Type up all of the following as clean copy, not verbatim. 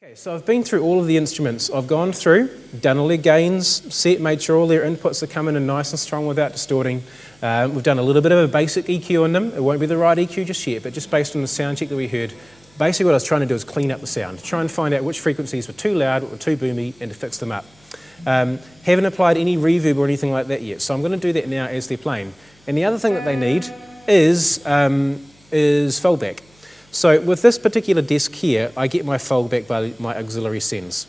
Okay, so I've been through all of the instruments. I've gone through, done all their gains, made sure all their inputs are coming in nice and strong without distorting. We've done a little bit of a basic EQ on them. It won't be the right EQ just yet, but just based on the sound check that we heard, basically what I was trying to do is clean up the sound, try and find out which frequencies were too loud, what were too boomy, and to fix them up. Haven't applied any reverb or anything like that yet, so I'm going to do that now as they're playing. And the other thing that they need is fallback. So with this particular desk here, I get my fallback by my auxiliary sends.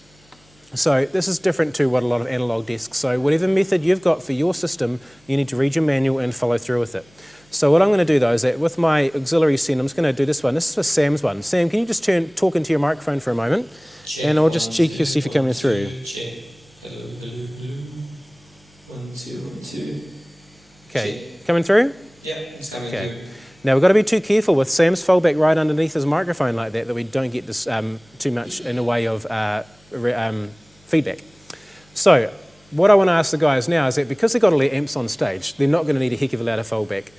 So this is different to what a lot of analog desks. So whatever method you've got for your system, you need to read your manual and follow through with it. So what I'm going to do though is that with my auxiliary send, I'm just going to do this one. This is for Sam's one. Sam, can you just talk into your microphone for a moment? Check, and I'll just check you, see if you're coming through. Check. Hello, hello, hello. 1, 2, 1, 2. Okay, coming through? Yeah, it's coming through. Now we've got to be too careful with Sam's fallback right underneath his microphone like that we don't get this too much in the way of feedback. So what I want to ask the guys now is that because they've got all their amps on stage, they're not going to need a heck of a lot of fallback.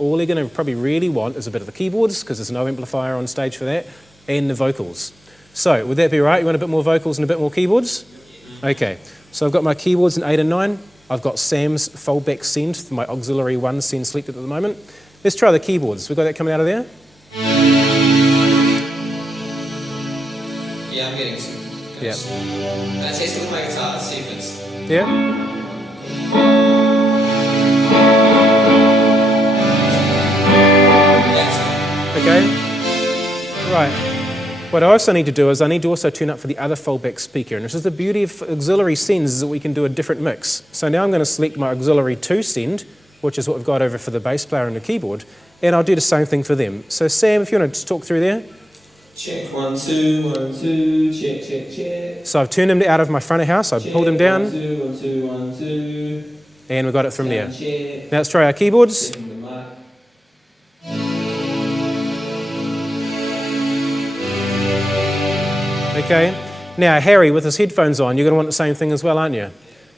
All they're going to probably really want is a bit of the keyboards, because there's no amplifier on stage for that, and the vocals. So would that be right? You want a bit more vocals and a bit more keyboards? Okay, so I've got my keyboards in 8 and 9. I've got Sam's fallback send for my auxiliary 1 send selected at the moment. Let's try the keyboards. We've got that coming out of there? Yeah, I'm getting some. Yeah. Can I test it with my guitar, see if it's... Yeah? Okay. Right. What I also need to do is I need to also tune up for the other fallback speaker. And this is the beauty of auxiliary sends, is that we can do a different mix. So now I'm going to select my auxiliary 2 send, which is what we've got over for the bass player and the keyboard, and I'll do the same thing for them. So Sam, if you want to just talk through there. Check, 1, 2, 1, 2, check, check, check. So I've turned him out of my front of house, I've pulled him down. 1, 2, 1, 2, 1, 2. And we've got it from there. Check. Now let's try our keyboards. Okay. Now Harry, with his headphones on, you're going to want the same thing as well, aren't you?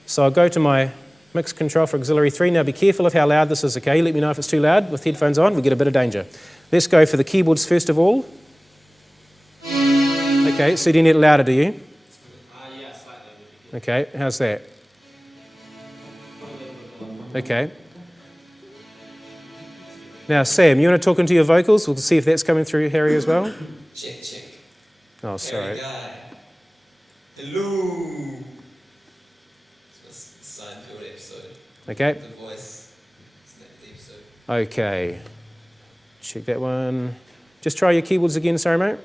So I'll go to my mix control for auxiliary 3. Now be careful of how loud this is, okay? Let me know if it's too loud. With headphones on, we get a bit of danger. Let's go for the keyboards first of all. Okay, so do you need it louder, do you? Yeah, slightly. Okay, how's that? Okay. Now Sam, you want to talk into your vocals? We'll see if that's coming through Harry as well. Check, check. Oh, sorry. Hello. It's a Seinfeld episode. Okay. The voice. Isn't that the episode? Okay. Check that one. Just try your keyboards again, sorry mate.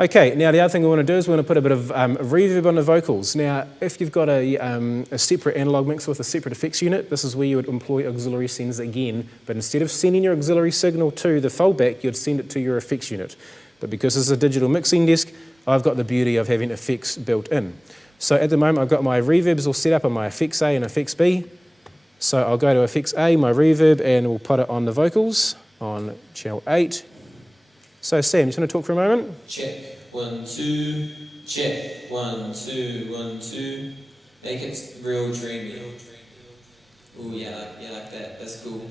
Okay, now the other thing we want to do is we want to put a bit of reverb on the vocals. Now, if you've got a separate analog mixer with a separate effects unit, this is where you would employ auxiliary sends again, but instead of sending your auxiliary signal to the fallback, you'd send it to your effects unit. But because this is a digital mixing desk, I've got the beauty of having effects built in. So at the moment, I've got my reverbs all set up on my effects A and effects B. So I'll go to effects A, my reverb, and we'll put it on the vocals on channel 8. So Sam, just want to talk for a moment? Check, 1, 2, check, 1, 2, 1, 2. Make it real dreamy. Oh yeah, like that. That's cool.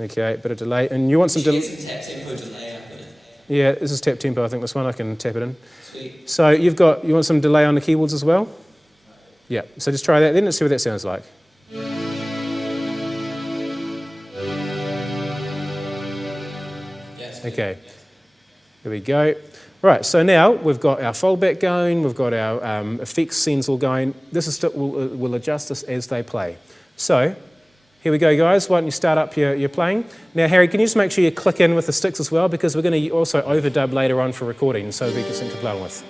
Okay, bit of delay, and you want some delay? Get some tap tempo delay up in it. Yeah, this is tap tempo. I think this one I can tap it in. Sweet. So you want some delay on the keyboards as well? Yeah. So just try that then. Let's see what that sounds like. Yeah, okay. Here we go. Right, so now we've got our fallback going, we've got our effects sends all going. This is we'll adjust this as they play. So, here we go guys, why don't you start up your playing. Now Harry, can you just make sure you click in with the sticks as well, because we're going to also overdub later on for recording, so we can something to play on with.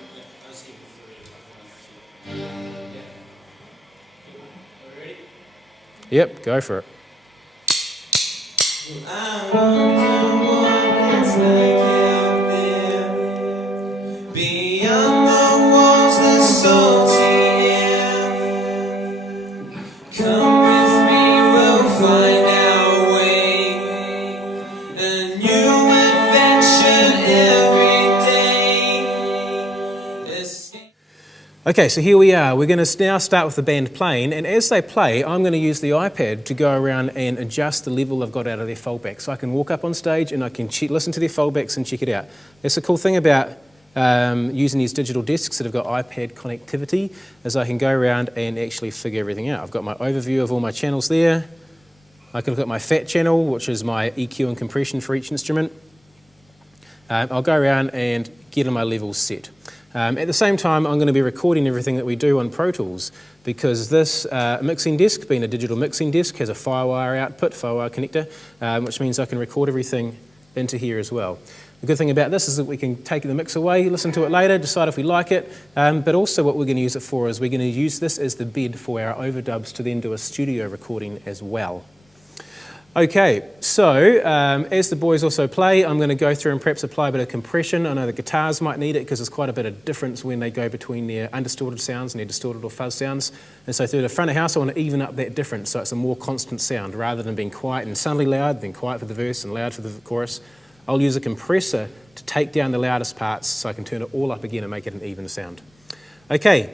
Yep, go for it. Beyond the walls, the salty air. Come with me, we'll find our way. A new adventure every day. Okay, so here we are. We're going to now start with the band playing, and as they play, I'm going to use the iPad to go around and adjust the level I've got out of their foldback. So I can walk up on stage and I can listen to their foldbacks and check it out. That's the cool thing about using these digital desks that have got iPad connectivity, is I can go around and actually figure everything out. I've got my overview of all my channels there. I can look at my fat channel, which is my EQ and compression for each instrument. I'll go around and get my levels set. At the same time, I'm going to be recording everything that we do on Pro Tools, because this mixing desk, being a digital mixing desk, has a Firewire output, Firewire connector, which means I can record everything into here as well. The good thing about this is that we can take the mix away, listen to it later, decide if we like it, but also what we're going to use it for is we're going to use this as the bed for our overdubs to then do a studio recording as well. Okay, so as the boys also play, I'm going to go through and perhaps apply a bit of compression. I know the guitars might need it because there's quite a bit of difference when they go between their undistorted sounds and their distorted or fuzz sounds. And so through the front of house, I want to even up that difference so it's a more constant sound rather than being quiet and suddenly loud, then quiet for the verse and loud for the chorus. I'll use a compressor to take down the loudest parts so I can turn it all up again and make it an even sound. Okay,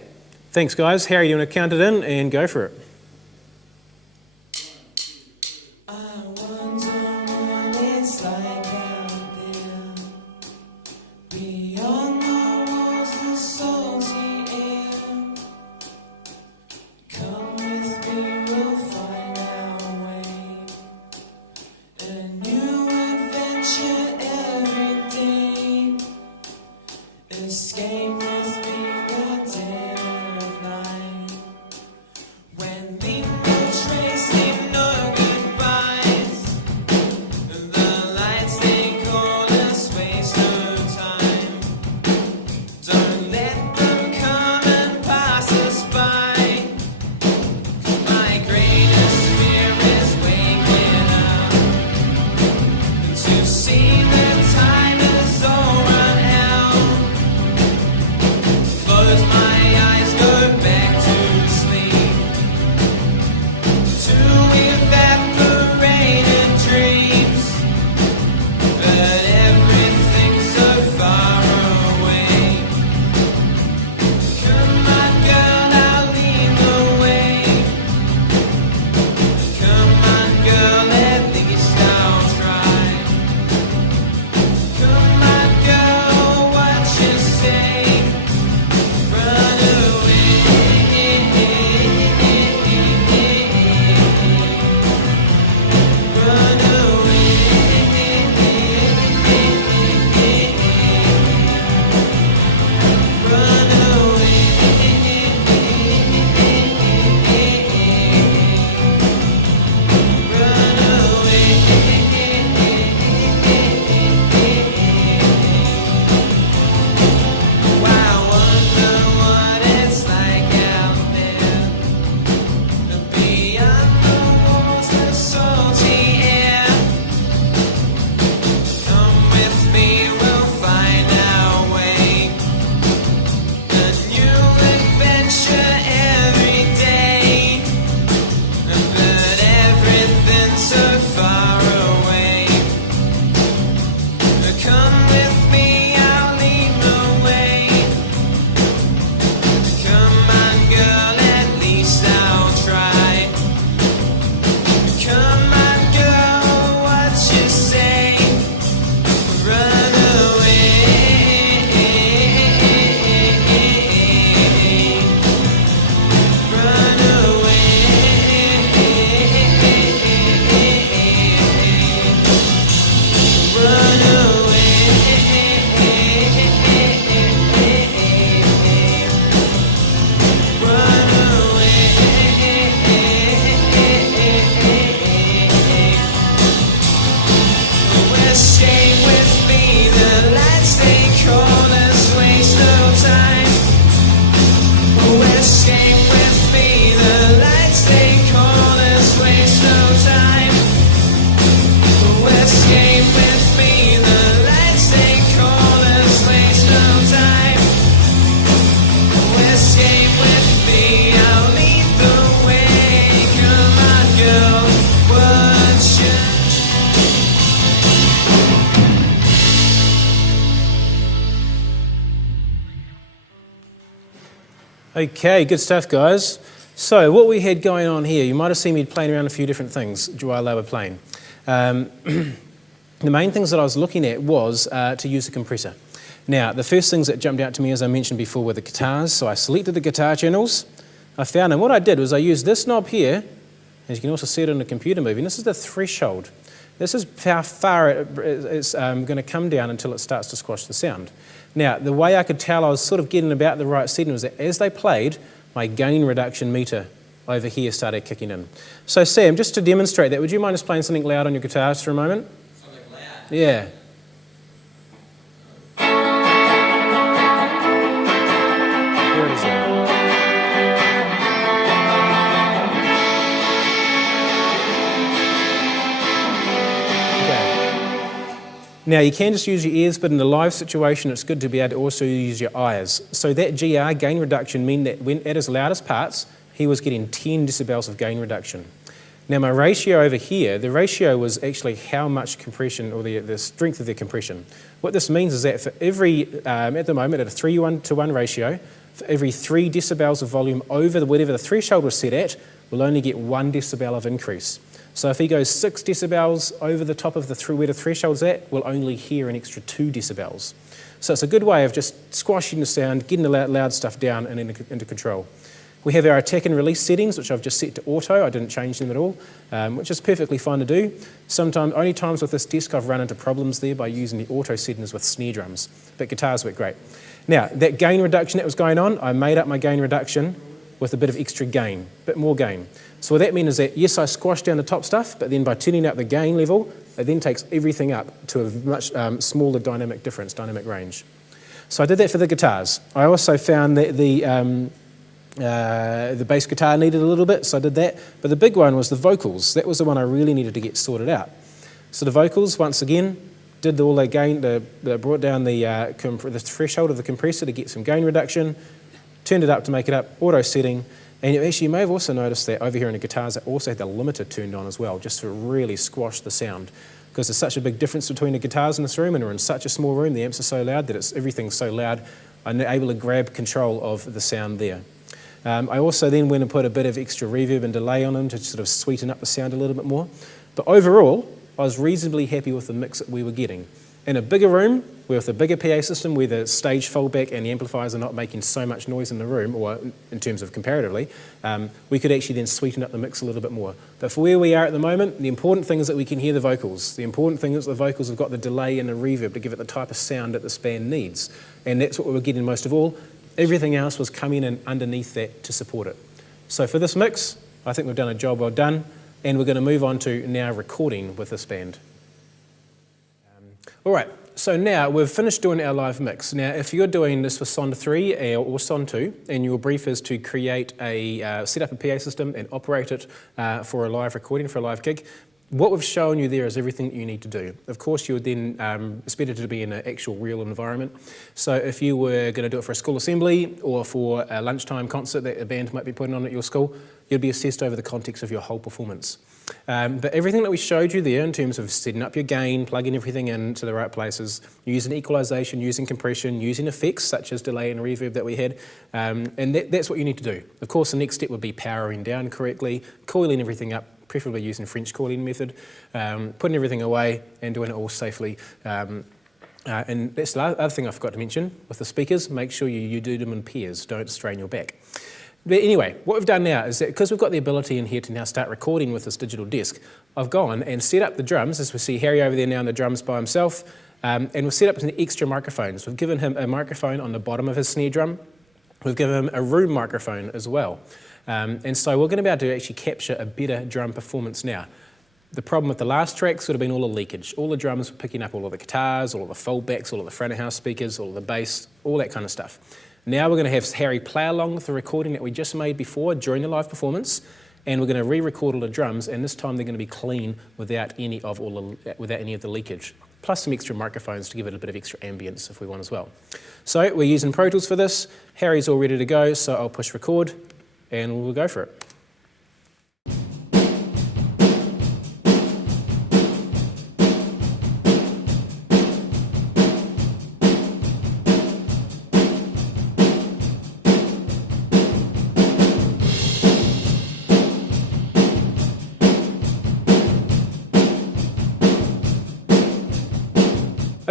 thanks guys. Harry, you want to count it in and go for it? Escape with me the dead of night. When leave no trace, leave no goodbyes. Okay, good stuff, guys. So what we had going on here, you might have seen me playing around a few different things while they were playing. The main things that I was looking at was to use a compressor. Now, the first things that jumped out to me, as I mentioned before, were the guitars. So I selected the guitar channels. I found, and what I did was I used this knob here, as you can also see it on the computer movie, and this is the threshold. This is how far it's going to come down until it starts to squash the sound. Now, the way I could tell I was sort of getting about the right setting was that as they played, my gain reduction meter over here started kicking in. So Sam, just to demonstrate that, would you mind just playing something loud on your guitars for a moment? Something loud. Yeah. Where is it? Now, you can just use your ears, but in a live situation, it's good to be able to also use your eyes. So that GR, gain reduction, meant that when at his loudest parts, he was getting 10 decibels of gain reduction. Now, my ratio over here, the ratio was actually how much compression, or the strength of the compression. What this means is that for every, at the moment, at a 3:1 ratio, for every 3 decibels of volume over whatever the threshold was set at, we'll only get 1 decibel of increase. So if he goes 6 decibels over the top of where the threshold's at, we'll only hear an extra 2 decibels. So it's a good way of just squashing the sound, getting the loud stuff down and into control. We have our attack and release settings, which I've just set to auto. I didn't change them at all, which is perfectly fine to do. Sometimes, only times with this disc I've run into problems there by using the auto settings with snare drums, but guitars work great. Now, that gain reduction that was going on, I made up my gain reduction with a bit of extra gain, a bit more gain. So what that means is that, yes, I squashed down the top stuff, but then by turning up the gain level, it then takes everything up to a much smaller dynamic range. So I did that for the guitars. I also found that the bass guitar needed a little bit, so I did that. But the big one was the vocals. That was the one I really needed to get sorted out. So the vocals, once again, did all the gain, brought down the threshold of the compressor to get some gain reduction, turned it up to make it up, auto setting. And actually, you may have also noticed that over here in the guitars, I also had the limiter turned on as well, just to really squash the sound. Because there's such a big difference between the guitars in this room, and we're in such a small room, the amps are so loud that everything's so loud, I'm able to grab control of the sound there. I also then went and put a bit of extra reverb and delay on them to sort of sweeten up the sound a little bit more. But overall, I was reasonably happy with the mix that we were getting. In a bigger room, with a bigger PA system where the stage foldback and the amplifiers are not making so much noise in the room, or in terms of comparatively, we could actually then sweeten up the mix a little bit more. But for where we are at the moment, the important thing is that we can hear the vocals. The important thing is the vocals have got the delay and the reverb to give it the type of sound that this band needs. And that's what we were getting most of all. Everything else was coming in underneath that to support it. So for this mix, I think we've done a job well done, and we're going to move on to now recording with this band. All right, so now we've finished doing our live mix. Now, if you're doing this with Sonda 3 or Sonda 2, and your brief is to create set up a PA system and operate it for a live recording, for a live gig, what we've shown you there is everything that you need to do. Of course, you would then expect it to be in an actual real environment. So if you were going to do it for a school assembly or for a lunchtime concert that a band might be putting on at your school, you'd be assessed over the context of your whole performance. But everything that we showed you there in terms of setting up your gain, plugging everything into the right places, using equalization, using compression, using effects such as delay and reverb that we had, and that's what you need to do. Of course, the next step would be powering down correctly, coiling everything up, preferably using French coiling method, putting everything away and doing it all safely. And that's the other thing I forgot to mention, with the speakers, make sure you do them in pairs, don't strain your back. But anyway, what we've done now is that because we've got the ability in here to now start recording with this digital disc, I've gone and set up the drums, as we see Harry over there now on the drums by himself, and we've set up some extra microphones. We've given him a microphone on the bottom of his snare drum. We've given him a room microphone as well. And so we're going to be able to actually capture a better drum performance now. The problem with the last tracks would have been all the leakage. All the drums were picking up all of the guitars, all of the foldbacks, all of the front of house speakers, all of the bass, all that kind of stuff. Now we're going to have Harry play along with the recording that we just made before during the live performance, and we're going to re-record all the drums, and this time they're going to be clean without any of the leakage, plus some extra microphones to give it a bit of extra ambience if we want as well. So we're using Pro Tools for this. Harry's all ready to go, so I'll push record, and we'll go for it.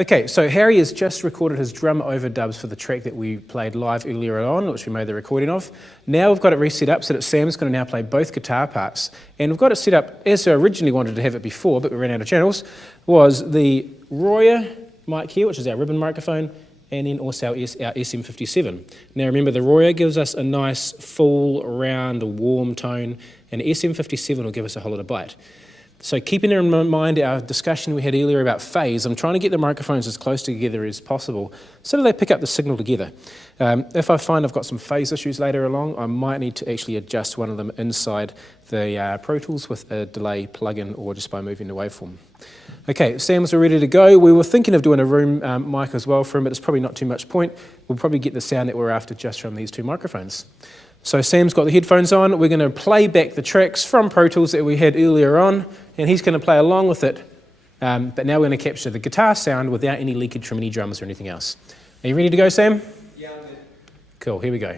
Okay, so Harry has just recorded his drum overdubs for the track that we played live earlier on, which we made the recording of. Now we've got it reset up so that Sam's going to now play both guitar parts. And we've got it set up as I originally wanted to have it before, but we ran out of channels, was the Royer mic here, which is our ribbon microphone, and then also our SM57. Now remember, the Royer gives us a nice full, round, warm tone, and the SM57 will give us a whole lot of bite. So keeping in mind our discussion we had earlier about phase, I'm trying to get the microphones as close together as possible so that they pick up the signal together. If I find I've got some phase issues later along, I might need to actually adjust one of them inside the Pro Tools with a delay plugin or just by moving the waveform. Okay, Sam's all ready to go. We were thinking of doing a room mic as well for him, but it's probably not too much point. We'll probably get the sound that we're after just from these two microphones. So Sam's got the headphones on. We're going to play back the tracks from Pro Tools that we had earlier on, and he's going to play along with it. But now we're going to capture the guitar sound without any leakage from any drums or anything else. Are you ready to go, Sam? Yeah, I'm good. Cool, here we go.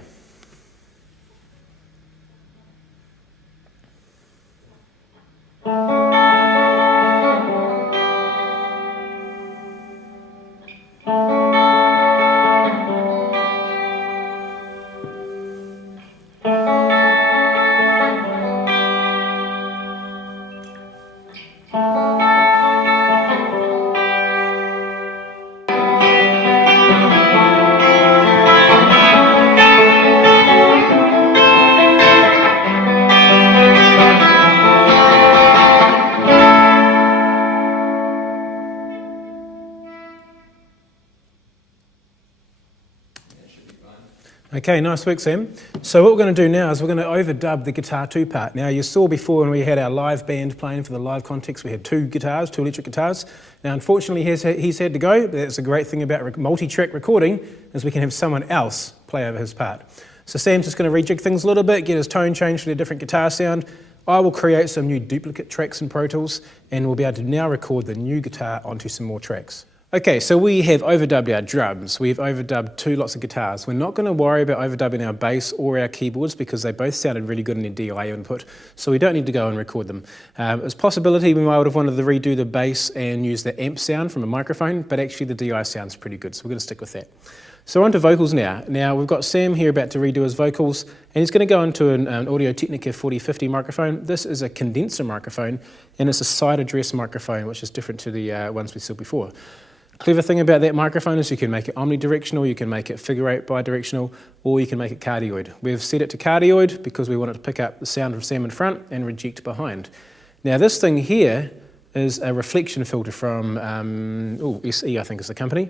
Okay, nice work, Sam. So what we're going to do now is we're going to overdub the guitar two part. Now you saw before when we had our live band playing for the live context, we had two electric guitars. Now unfortunately he's had to go, but that's a great thing about multi-track recording is we can have someone else play over his part. So Sam's just going to rejig things a little bit, get his tone changed to a different guitar sound. I will create some new duplicate tracks in Pro Tools and we'll be able to now record the new guitar onto some more tracks. Okay, so we have overdubbed our drums, we've overdubbed two lots of guitars. We're not going to worry about overdubbing our bass or our keyboards because they both sounded really good in their DI input, so we don't need to go and record them. There's a possibility we might have wanted to redo the bass and use the amp sound from a microphone, but actually the DI sounds pretty good, so we're going to stick with that. So on to vocals now. Now we've got Sam here about to redo his vocals, and he's going to go into an Audio-Technica 4050 microphone. This is a condenser microphone, and it's a side address microphone, which is different to the ones we saw before. Clever thing about that microphone is you can make it omnidirectional, you can make it figure eight bidirectional, or you can make it cardioid. We've set it to cardioid because we want it to pick up the sound of Sam in front and reject behind. Now this thing here is a reflection filter from SE, I think is the company.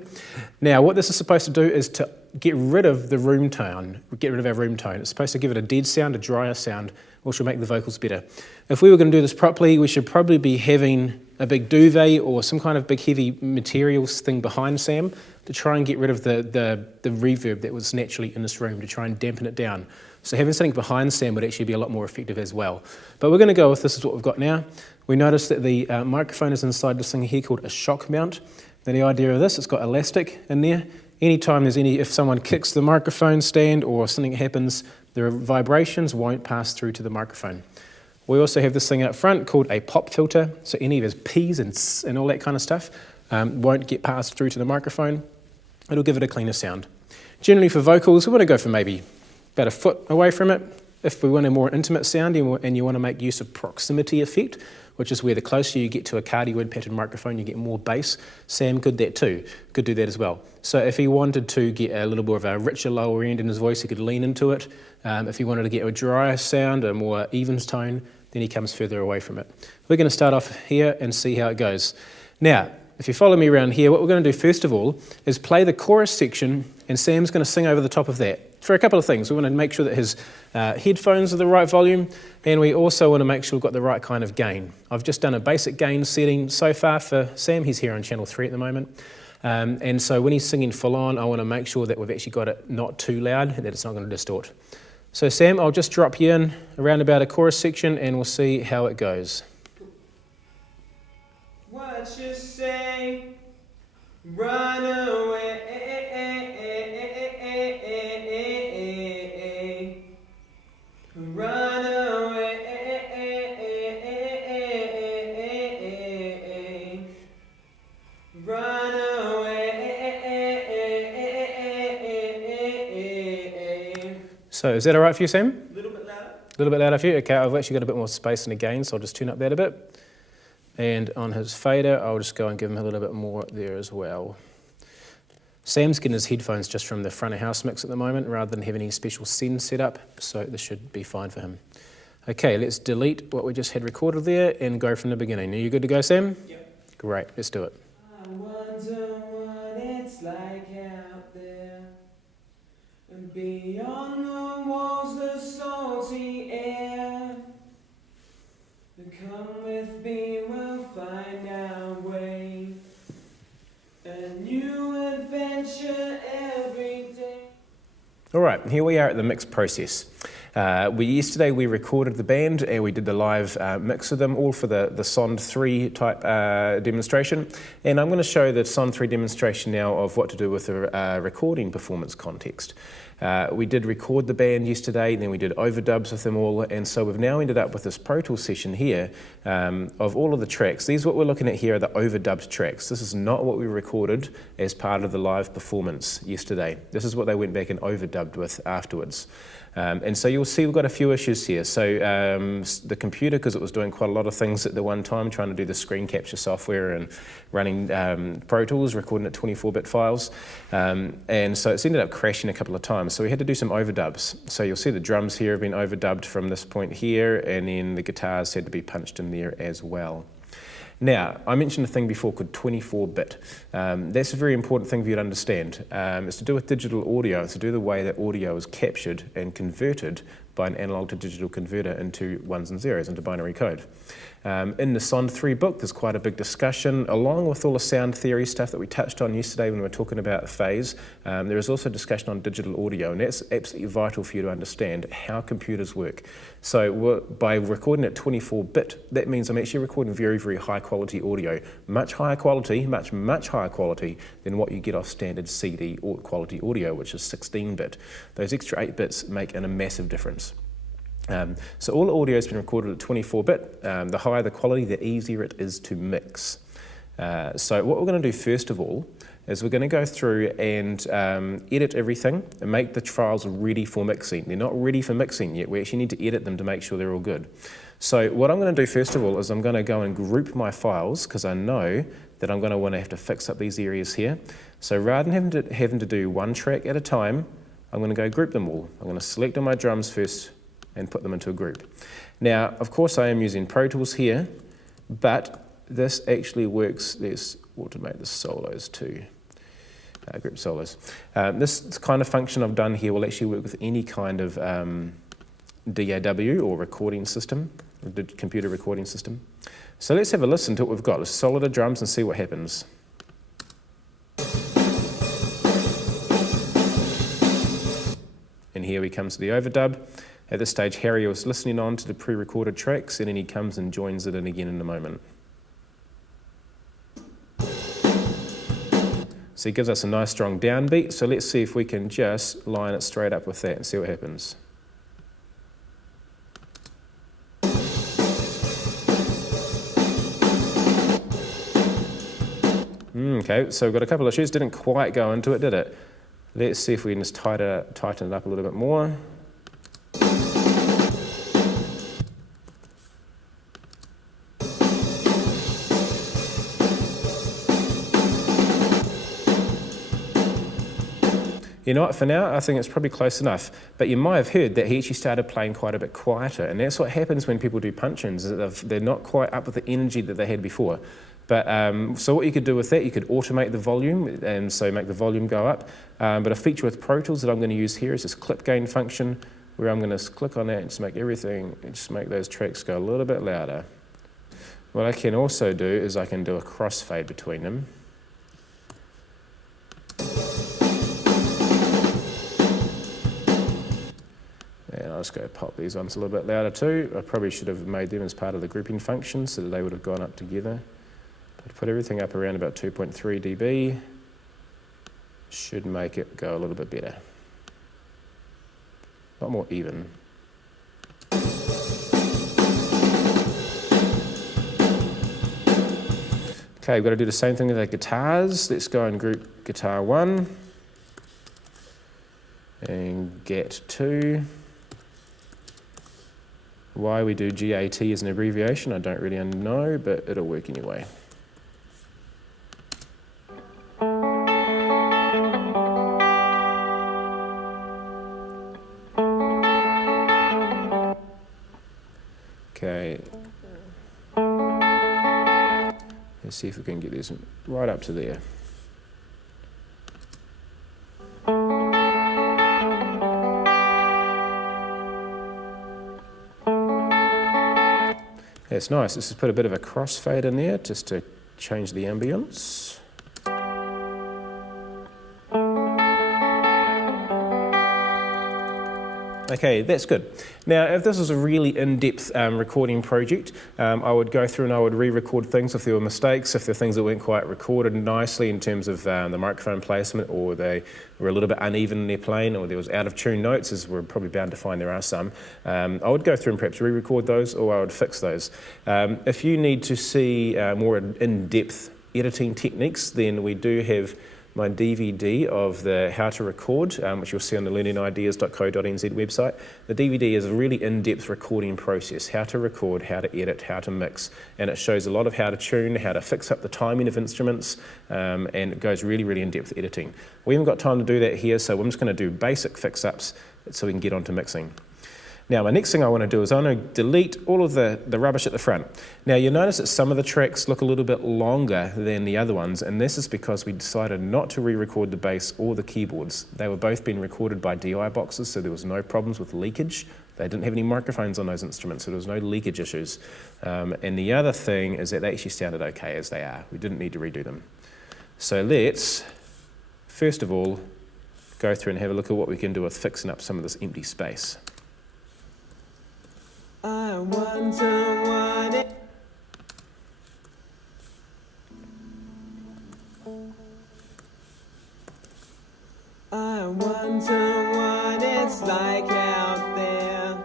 Now what this is supposed to do is to get rid of the room tone, get rid of our room tone. It's supposed to give it a dead sound, a drier sound, which will make the vocals better. If we were going to do this properly, we should probably be having a big duvet or some kind of big heavy materials thing behind Sam to try and get rid of the reverb that was naturally in this room, to try and dampen it down. So having something behind Sam would actually be a lot more effective as well. But we're going to go with this is what we've got now. We notice that the microphone is inside this thing here called a shock mount. Now the idea of this, it's got elastic in there. Anytime if someone kicks the microphone stand or something happens, the vibrations won't pass through to the microphone. We also have this thing up front called a pop filter, so any of his P's and S's and all that kind of stuff won't get passed through to the microphone. It'll give it a cleaner sound. Generally for vocals, we want to go for maybe about a foot away from it. If we want a more intimate sound and you want to make use of proximity effect, which is where the closer you get to a cardioid pattern microphone, you get more bass. Sam could do that as well. So if he wanted to get a little more of a richer lower end in his voice, he could lean into it. If he wanted to get a drier sound, a more even tone, then he comes further away from it. We're going to start off here and see how it goes. Now, if you follow me around here, what we're going to do first of all is play the chorus section, and Sam's going to sing over the top of that. For a couple of things. We want to make sure that his headphones are the right volume, and we also want to make sure we've got the right kind of gain. I've just done a basic gain setting so far for Sam. He's here on channel 3 at the moment. And so when he's singing full on, I want to make sure that we've actually got it not too loud and that it's not going to distort. So Sam, I'll just drop you in around about a chorus section and we'll see how it goes. What you say? Run away. Run away. Run away. So is that all right for you, Sam? A little bit louder. A little bit louder for you? Okay, I've actually got a bit more space in the gain, so I'll just tune up that a bit. And on his fader, I'll just go and give him a little bit more there as well. Sam's getting his headphones just from the front of house mix at the moment rather than having any special send set up, so this should be fine for him. Okay, let's delete what we just had recorded there and go from the beginning. Are you good to go, Sam? Yep. Great, let's do it. I wonder what it's like out there. And beyond the walls, the salty air. But come with me, we'll find our way. A new adventure every day. All right, here we are at the mix process. Yesterday we recorded the band and we did the live mix of them, all for the Sond 3 type demonstration. And I'm going to show the Sond 3 demonstration now of what to do with the recording performance context. We did record the band yesterday, then we did overdubs with them all, and so we've now ended up with this Pro Tools session here of all of the tracks. These what we're looking at here are the overdubbed tracks. This is not what we recorded as part of the live performance yesterday. This is what they went back and overdubbed with afterwards. And so you'll see we've got a few issues here. So the computer, because it was doing quite a lot of things at the one time, trying to do the screen capture software and running Pro Tools, recording at 24-bit files. And so it's ended up crashing a couple of times. So we had to do some overdubs. So you'll see the drums here have been overdubbed from this point here, and then the guitars had to be punched in there as well. Now, I mentioned a thing before called 24-bit. That's a very important thing for you to understand. It's to do with digital audio. It's to do with the way that audio is captured and converted by an analog to digital converter into ones and zeros, into binary code. In the Sond 3 book, there's quite a big discussion, along with all the sound theory stuff that we touched on yesterday when we were talking about phase. There is also discussion on digital audio, and that's absolutely vital for you to understand how computers work. So by recording at 24-bit, that means I'm actually recording very, very high quality audio, much higher quality, much higher quality than what you get off standard CD quality audio, which is 16-bit. Those extra 8 bits make a massive difference. So all audio has been recorded at 24-bit. The higher the quality, the easier it is to mix. So what we're going to do first of all is we're going to go through and edit everything and make the files ready for mixing. They're not ready for mixing yet. We actually need to edit them to make sure they're all good. So what I'm going to do first of all is I'm going to go and group my files, because I know that I'm going to want to have to fix up these areas here. So rather than having to do one track at a time, I'm going to go group them all. I'm going to select on my drums first and put them into a group. Now, of course, I am using Pro Tools here, but this actually works. Let's automate the solos too. Group solos. This kind of function I've done here will actually work with any kind of DAW or recording system, computer recording system. So let's have a listen to what we've got. Let's solo the drums and see what happens. And here we come to the overdub. At this stage, Harry was listening on to the pre-recorded tracks, and then he comes and joins it in again in a moment. So he gives us a nice strong downbeat, so let's see if we can just line it straight up with that and see what happens. Okay, so we've got a couple of issues. Didn't quite go into it, did it? Let's see if we can just tighten it up a little bit more. You know what, for now, I think it's probably close enough. But you might have heard that he actually started playing quite a bit quieter, and that's what happens when people do punch-ins, is they're not quite up with the energy that they had before. But so what you could do with that, you could automate the volume, and so make the volume go up. But a feature with Pro Tools that I'm going to use here is this clip gain function, where I'm going to click on that and just make those tracks go a little bit louder. What I can also do is I can do a crossfade between them. And I'll just go pop these ones a little bit louder too. I probably should have made them as part of the grouping function so that they would have gone up together. I'd put everything up around about 2.3 dB. Should make it go a little bit better. A lot more even. Okay, we've got to do the same thing with our guitars. Let's go and group guitar 1. and GAT2. Why we do GAT as an abbreviation, I don't really know, but it'll work anyway. Okay. Let's see if we can get this right up to there. That's nice. Let's just put a bit of a crossfade in there just to change the ambience. Okay, that's good. Now, if this was a really in-depth recording project, I would go through and I would re-record things if there were mistakes, if there were things that weren't quite recorded nicely in terms of the microphone placement, or they were a little bit uneven in their playing, or there was out-of-tune notes, as we're probably bound to find there are some. I would go through and perhaps re-record those, or I would fix those. If you need to see more in-depth editing techniques, then we do have my DVD of the how to record, which you'll see on the learningideas.co.nz website. The DVD is a really in-depth recording process, how to record, how to edit, how to mix, and it shows a lot of how to tune, how to fix up the timing of instruments, and it goes really, really in-depth editing. We haven't got time to do that here, so I'm just going to do basic fix-ups so we can get on to mixing. Now, my next thing I want to do is I want to delete all of the rubbish at the front. Now, you'll notice that some of the tracks look a little bit longer than the other ones, and this is because we decided not to re-record the bass or the keyboards. They were both being recorded by DI boxes, so there was no problems with leakage. They didn't have any microphones on those instruments, so there was no leakage issues. And the other thing is that they actually sounded okay as they are. We didn't need to redo them. So let's, first of all, go through and have a look at what we can do with fixing up some of this empty space. I wonder what it I wonder what it's like out there.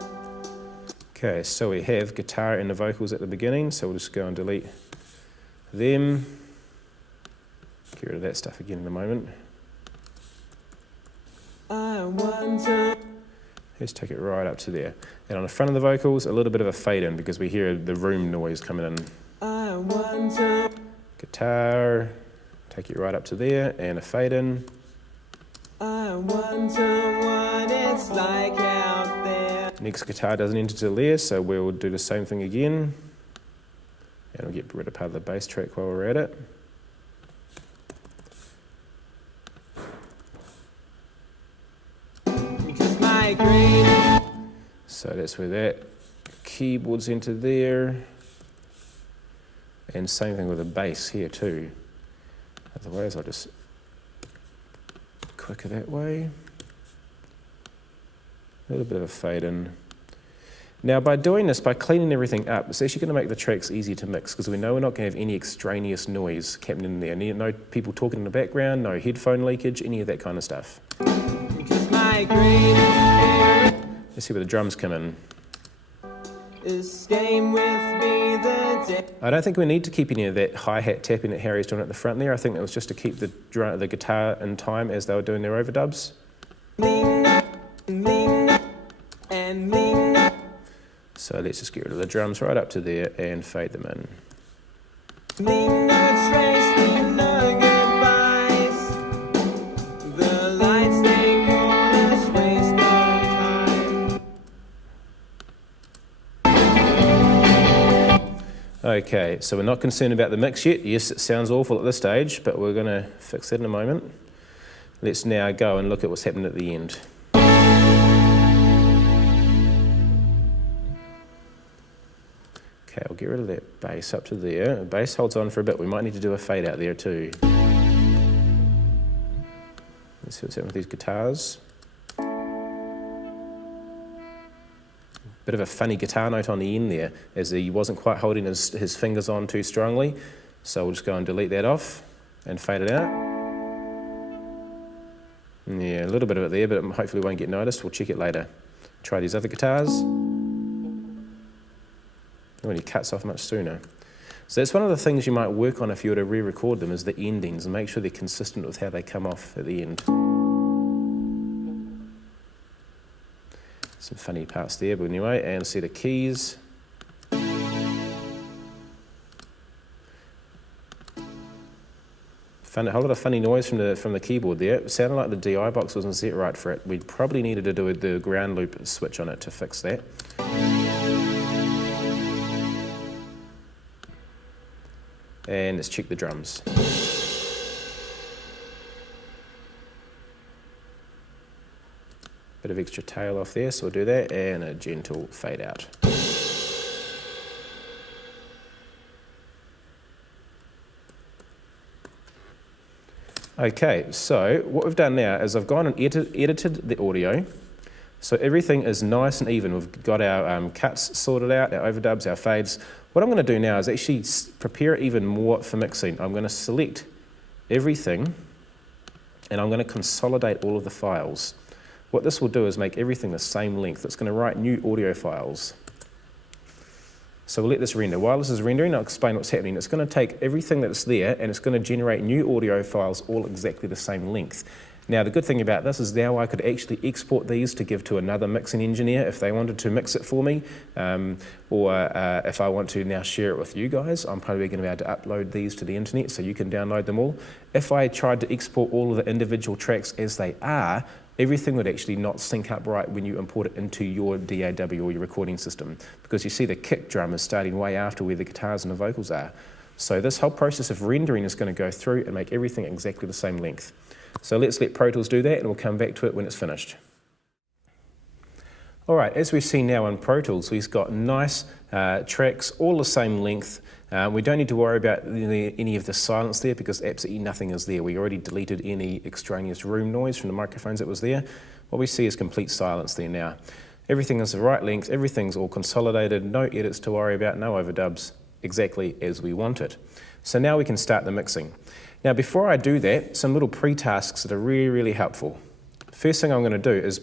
Okay, so we have guitar and the vocals at the beginning, so we'll just go and delete them. Get rid of that stuff again in a moment. I wonder. Let's take it right up to there. And on the front of the vocals, a little bit of a fade in because we hear the room noise coming in. I wonder. Guitar, take it right up to there, and a fade in. I wonder what it's like out there. Next guitar doesn't enter till there, so we'll do the same thing again. And we'll get rid of part of the bass track while we're at it. So that's where that keyboard's into there. And same thing with the bass here too. Otherwise I'll just quicker that way. A little bit of a fade in. Now by doing this, by cleaning everything up, it's actually going to make the tracks easy to mix because we know we're not going to have any extraneous noise happening in there. No people talking in the background, no headphone leakage, any of that kind of stuff. Let's see where the drums come in. I don't think we need to keep any of that hi-hat tapping that Harry's doing at the front there. I think that was just to keep the guitar in time as they were doing their overdubs. So let's just get rid of the drums right up to there and fade them in. Okay, so we're not concerned about the mix yet. Yes, it sounds awful at this stage, but we're going to fix that in a moment. Let's now go and look at what's happened at the end. Okay, I'll get rid of that bass up to there. The bass holds on for a bit. We might need to do a fade out there too. Let's see what's happened with these guitars. Bit of a funny guitar note on the end there, as he wasn't quite holding his fingers on too strongly. So we'll just go and delete that off and fade it out. Yeah, a little bit of it there, but it hopefully won't get noticed. We'll check it later. Try these other guitars. When he cuts off much sooner. So that's one of the things you might work on if you were to re-record them, is the endings, and make sure they're consistent with how they come off at the end. Some funny parts there, but anyway, and a set of keys. A whole lot of funny noise from the keyboard there. It sounded like the DI box wasn't set right for it. We probably needed to do the ground loop switch on it to fix that. And let's check the drums. Bit of extra tail off there, so we'll do that, and a gentle fade out. Okay, so what we've done now is I've gone and edited the audio, so everything is nice and even. We've got our cuts sorted out, our overdubs, our fades. What I'm going to do now is actually prepare it even more for mixing. I'm going to select everything, and I'm going to consolidate all of the files. What this will do is make everything the same length. It's going to write new audio files. So we'll let this render. While this is rendering, I'll explain what's happening. It's going to take everything that's there and it's going to generate new audio files all exactly the same length. Now the good thing about this is now I could actually export these to give to another mixing engineer if they wanted to mix it for me, or if I want to now share it with you guys, I'm probably going to be able to upload these to the internet so you can download them all. If I tried to export all of the individual tracks as they are, everything would actually not sync up right when you import it into your DAW or your recording system, because you see the kick drum is starting way after where the guitars and the vocals are. So this whole process of rendering is going to go through and make everything exactly the same length. So let's let Pro Tools do that and we'll come back to it when it's finished. All right, as we've seen now on Pro Tools, we've got nice tracks, all the same length. We don't need to worry about any of the silence there because absolutely nothing is there. We already deleted any extraneous room noise from the microphones that was there. What we see is complete silence there now. Everything is the right length, everything's all consolidated, no edits to worry about, no overdubs, exactly as we want it. So now we can start the mixing. Now before I do that, some little pre-tasks that are really, really helpful. First thing I'm going to do is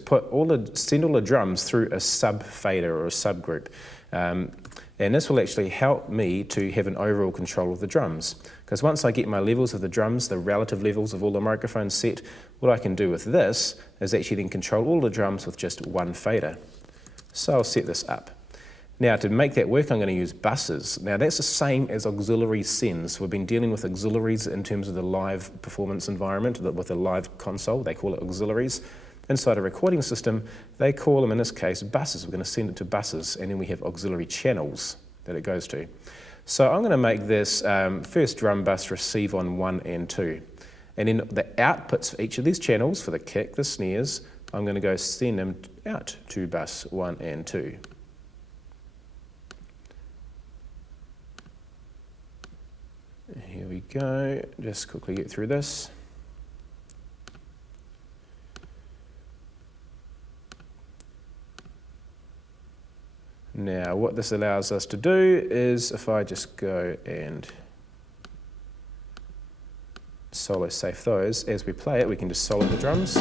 send all the drums through a sub-fader or a subgroup. And this will actually help me to have an overall control of the drums. Because once I get my levels of the drums, the relative levels of all the microphones set, what I can do with this is actually then control all the drums with just one fader. So I'll set this up. Now to make that work, I'm going to use buses. Now that's the same as auxiliary sends. We've been dealing with auxiliaries in terms of the live performance environment with a live console. They call it auxiliaries. Inside a recording system, they call them, in this case, buses. We're going to send it to buses, and then we have auxiliary channels that it goes to. So I'm going to make this first drum bus receive on 1 and 2. And then the outputs for each of these channels, for the kick, the snares, I'm going to go send them out to bus 1 and 2. Here we go, just quickly get through this. Now what this allows us to do is, if I just go and solo safe those, as we play it we can just solo the drums.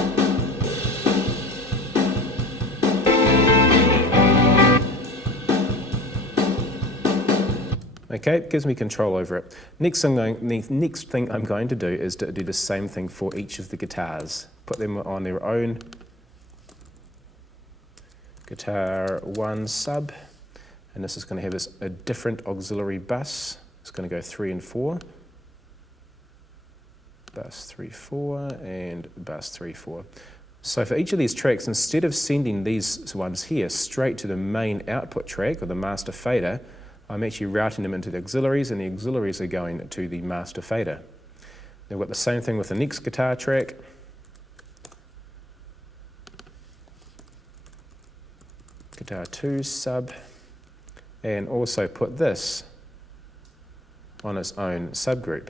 Okay, it gives me control over it. Next thing I'm going to do is to do the same thing for each of the guitars. Put them on their own guitar 1 sub, and this is going to have a different auxiliary bus. It's going to go 3 and 4, bus 3, 4, and bus 3, 4. So for each of these tracks, instead of sending these ones here straight to the main output track or the master fader, I'm actually routing them into the auxiliaries, and the auxiliaries are going to the master fader. Now we've got the same thing with the next guitar track. Guitar 2 sub, and also put this on its own subgroup.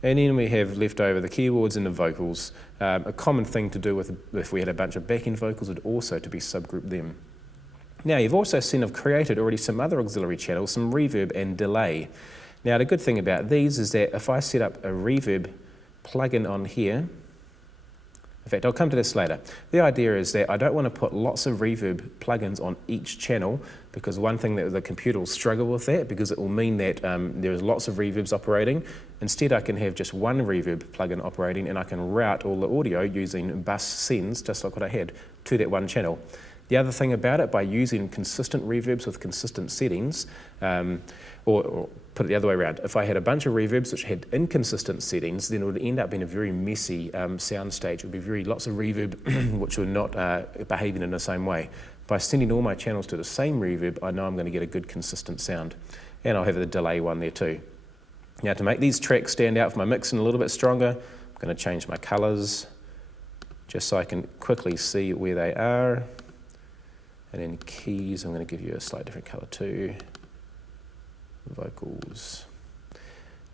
And then we have left over the keyboards and the vocals. A common thing to do if we had a bunch of back-end vocals would also to be subgroup them. Now you've also seen I've created already some other auxiliary channels, some reverb and delay. Now the good thing about these is that if I set up a reverb plugin on here, In fact, I'll come to this later. The idea is that I don't want to put lots of reverb plugins on each channel, because one thing that the computer will struggle with that, because it will mean that there's lots of reverbs operating. Instead, I can have just one reverb plugin operating, and I can route all the audio using bus sends, just like what I had, to that one channel. The other thing about it, by using consistent reverbs with consistent settings, or put it the other way around, if I had a bunch of reverbs which had inconsistent settings, then it would end up being a very messy sound stage. It would be lots of reverb which were not behaving in the same way. By sending all my channels to the same reverb, I know I'm going to get a good consistent sound. And I'll have the delay one there too. Now, to make these tracks stand out for my mixing a little bit stronger, I'm going to change my colours just so I can quickly see where they are. And then keys, I'm going to give you a slightly different colour too. Vocals.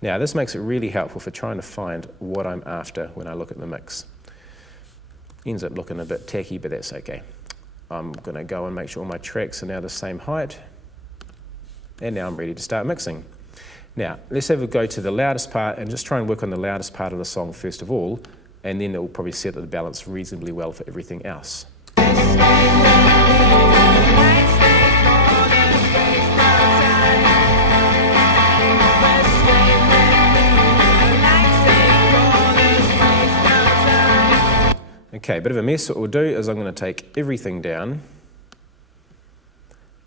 Now, this makes it really helpful for trying to find what I'm after when I look at the mix. Ends up looking a bit tacky, but that's okay. I'm going to go and make sure all my tracks are now the same height. And now I'm ready to start mixing. Now, let's have a go to the loudest part and just try and work on the loudest part of the song first of all, and then it will probably set the balance reasonably well for everything else. Okay, bit of a mess. What we'll do is I'm going to take everything down,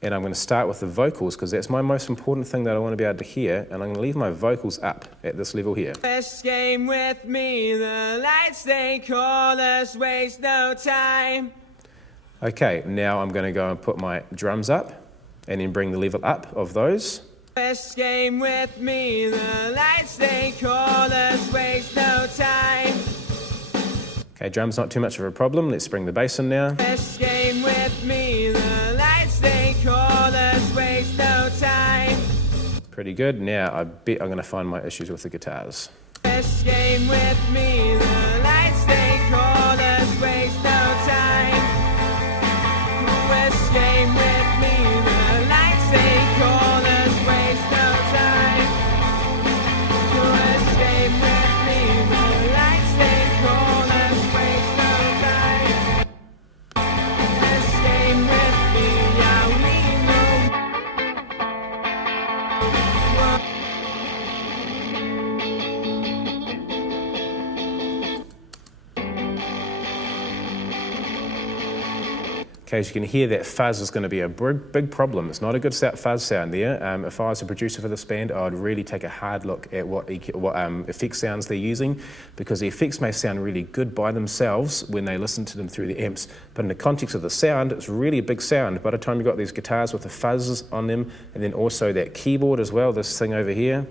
and I'm going to start with the vocals, because that's my most important thing that I want to be able to hear, and I'm going to leave my vocals up at this level here. Best game with me, the lights they call us, waste no time. Okay, now I'm going to go and put my drums up, and then bring the level up of those. Best game with me, the lights they call us, waste no time. Okay, drums not too much of a problem. Let's bring the bass in now. Best game with me, the lights they call us, waste no time. Pretty good. Now I bet I'm going to find my issues with the guitars. Best game with me, the lights they call us, waste no time. Best game with me, the lights they call us, waste no time. Best game with me, the lights they call us, waste no time. Best game with me, yeah, we Okay, as you can hear, that fuzz is going to be a big problem. It's not a good fuzz sound there. If I was a producer for this band, I would really take a hard look at what effect sounds they're using, because the effects may sound really good by themselves when they listen to them through the amps, but in the context of the sound, it's really a big sound. By the time you've got these guitars with the fuzzes on them, and then also that keyboard as well, this thing over here,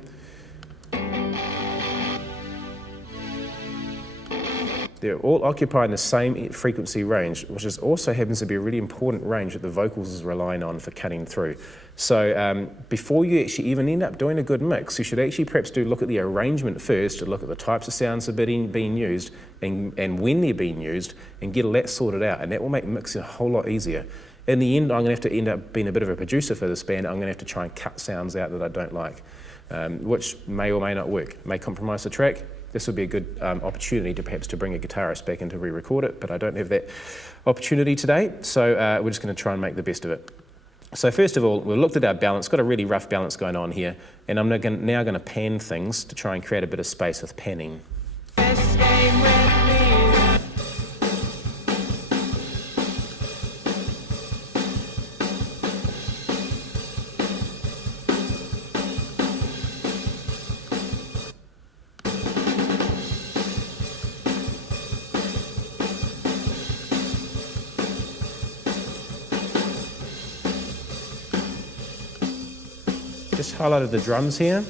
they're all occupying the same frequency range, which also happens to be a really important range that the vocals is relying on for cutting through. So before you actually even end up doing a good mix, you should actually perhaps look at the arrangement first, to look at the types of sounds that are being used and when they're being used, and get all that sorted out, and that will make mixing a whole lot easier. In the end, I'm going to have to end up being a bit of a producer for this band. I'm going to have to try and cut sounds out that I don't like, which may or may not work, may compromise the track. This would be a good opportunity to perhaps to bring a guitarist back in to re-record it, but I don't have that opportunity today, so we're just going to try and make the best of it. So first of all, we've looked at our balance, got a really rough balance going on here, and I'm now going to pan things to try and create a bit of space with panning. best game with me. Just highlighted the drums here.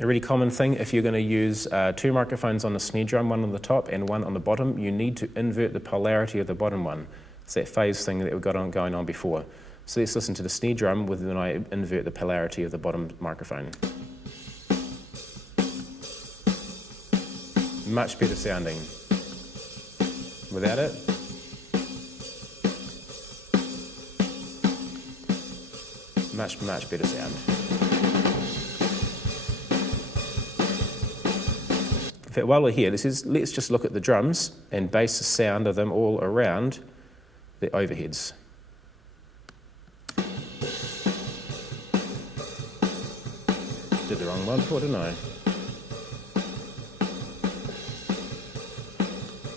A really common thing, if you're going to use two microphones on the snare drum, one on the top and one on the bottom, you need to invert the polarity of the bottom one. It's that phase thing that we've got going on before. So let's listen to the snare drum when I invert the polarity of the bottom microphone. Much better sounding. Without it, much better sound. while we're here, let's just look at the drums and base the sound of them all around the overheads. Did the wrong one before, didn't I?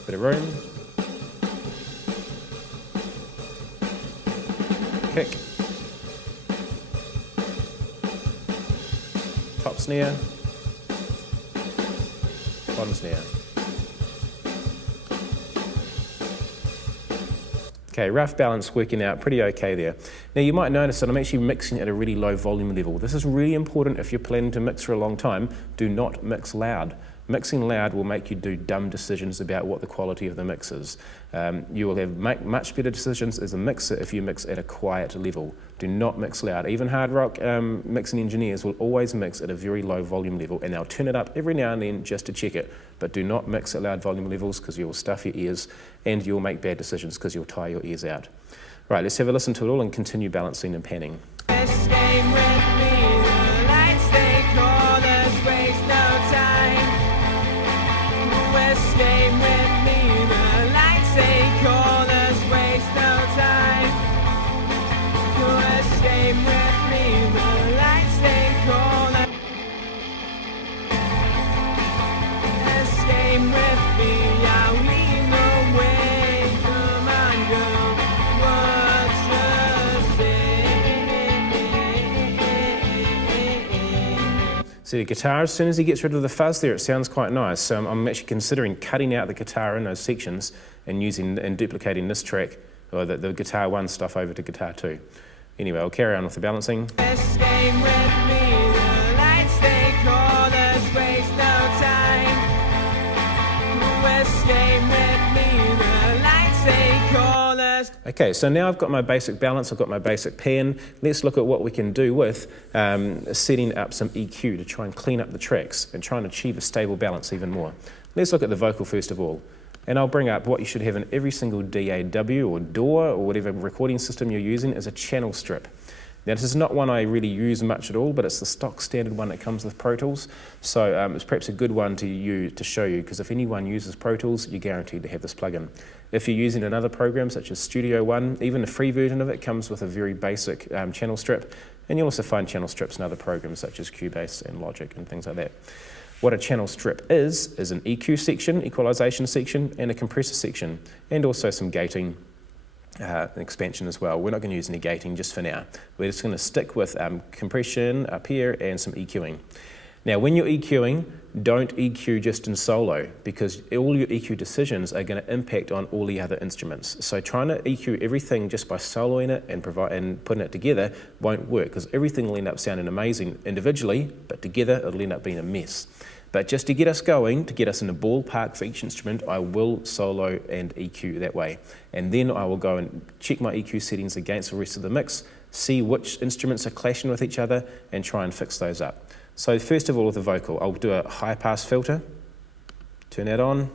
Bit of room. Kick. Top snare. Bottom snare. Okay, rough balance working out pretty okay there. Now you might notice that I'm actually mixing at a really low volume level. This is really important if you're planning to mix for a long time. Do not mix loud. Mixing loud will make you do dumb decisions about what the quality of the mix is. You will make much better decisions as a mixer if you mix at a quiet level. Do not mix loud. Even hard rock mixing engineers will always mix at a very low volume level, and they'll turn it up every now and then just to check it. But do not mix at loud volume levels because you will stuff your ears and you'll make bad decisions because you'll tire your ears out. Right, let's have a listen to it all and continue balancing and panning. So the guitar, as soon as he gets rid of the fuzz there, it sounds quite nice. So I'm actually considering cutting out the guitar in those sections and duplicating this track, or the guitar 1 stuff over to guitar 2. Anyway, I'll carry on with the balancing. Okay, so now I've got my basic balance, I've got my basic pan. Let's look at what we can do with setting up some EQ to try and clean up the tracks and try and achieve a stable balance even more. Let's look at the vocal first of all. And I'll bring up what you should have in every single DAW or DAW or whatever recording system you're using is a channel strip. Now this is not one I really use much at all, but it's the stock standard one that comes with Pro Tools. So it's perhaps a good one to show you, because if anyone uses Pro Tools, you're guaranteed to have this plugin. If you're using another program such as Studio One, even the free version of it comes with a very basic channel strip, and you'll also find channel strips in other programs such as Cubase and Logic and things like that. What a channel strip is an EQ section, equalization section, and a compressor section, and also some gating. Expansion as well. We're not going to use any gating just for now. We're just going to stick with compression up here and some EQing. Now when you're EQing, don't EQ just in solo, because all your EQ decisions are going to impact on all the other instruments. So trying to EQ everything just by soloing it and putting it together won't work, because everything will end up sounding amazing individually, but together it'll end up being a mess. But just to get us going, to get us in the ballpark for each instrument, I will solo and EQ that way. And then I will go and check my EQ settings against the rest of the mix, see which instruments are clashing with each other, and try and fix those up. So first of all, with the vocal, I'll do a high pass filter, turn that on.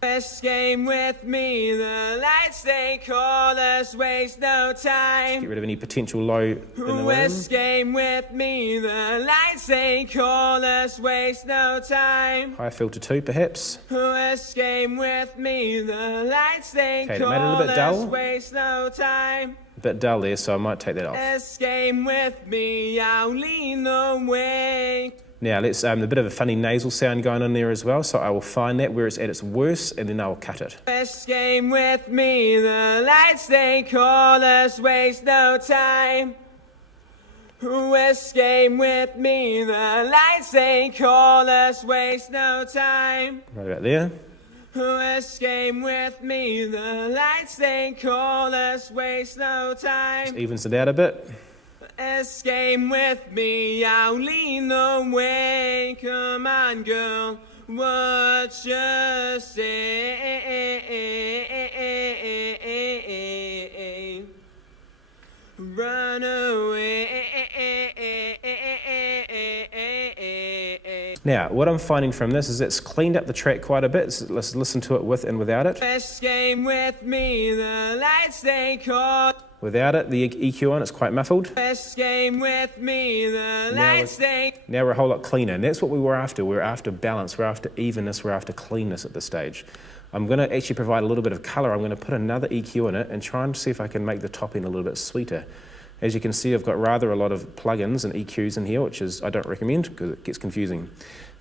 This game with me, the lights they call us, waste no time. Get rid of any potential low in the room. This game with me, the lights they call us, waste no time. High filter 2 perhaps. This game with me, the lights they Okay, that made it a call bit dull. us, waste no time. A bit dull there, so I might take that off. This game with me, I'll lean away. Now let's a bit of a funny nasal sound going on there as well, so I will find that where it's at its worst and then I will cut it. This game with me, the lights they call us, waste no time. This game with me, the lights they call us, waste no time. Right about there. This game with me, the lights they call us, waste no time. Just evens it out a bit. This game with me, I'll lean away. Come on, girl, what you say? Run away. Now, what I'm finding from this is it's cleaned up the track quite a bit. So let's listen to it with and without it. This game with me, the lights they call. Without it, the EQ on, it's quite muffled. This game with me, the lights they. Now we're a whole lot cleaner, and that's what we were after. We're after balance, we're after evenness, we're after cleanness at this stage. I'm going to actually provide a little bit of colour. I'm going to put another EQ in it and try and see if I can make the top end a little bit sweeter. As you can see, I've got rather a lot of plugins and EQs in here, which I don't recommend because it gets confusing.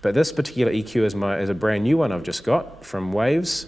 But this particular EQ is a brand new one I've just got from Waves,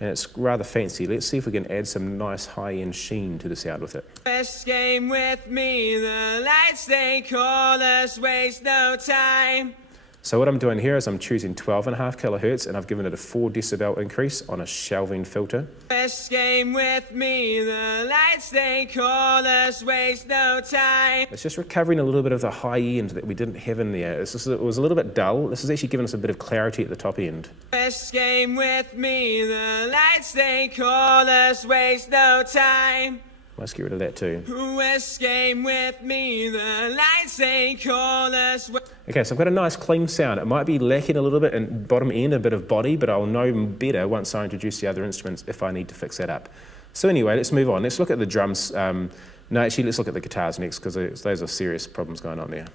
and it's rather fancy. Let's see if we can add some nice high-end sheen to the sound with it. This game with me, the lights they call us, waste no time. So what I'm doing here is I'm choosing 12.5 kilohertz, and I've given it a 4 decibel increase on a shelving filter. This game with me, the lights they call us, waste no time. It's just recovering a little bit of the high end that we didn't have in there. It was a little bit dull. This has actually given us a bit of clarity at the top end. This game with me, the lights they call us, waste no time. Let's get rid of that too. Who escape with me, the lights they call us. Okay, so I've got a nice clean sound. It might be lacking a little bit in bottom end, a bit of body, but I'll know better once I introduce the other instruments if I need to fix that up. So anyway, let's move on. Let's look at the drums. No, actually, let's look at the guitars next because those are serious problems going on there.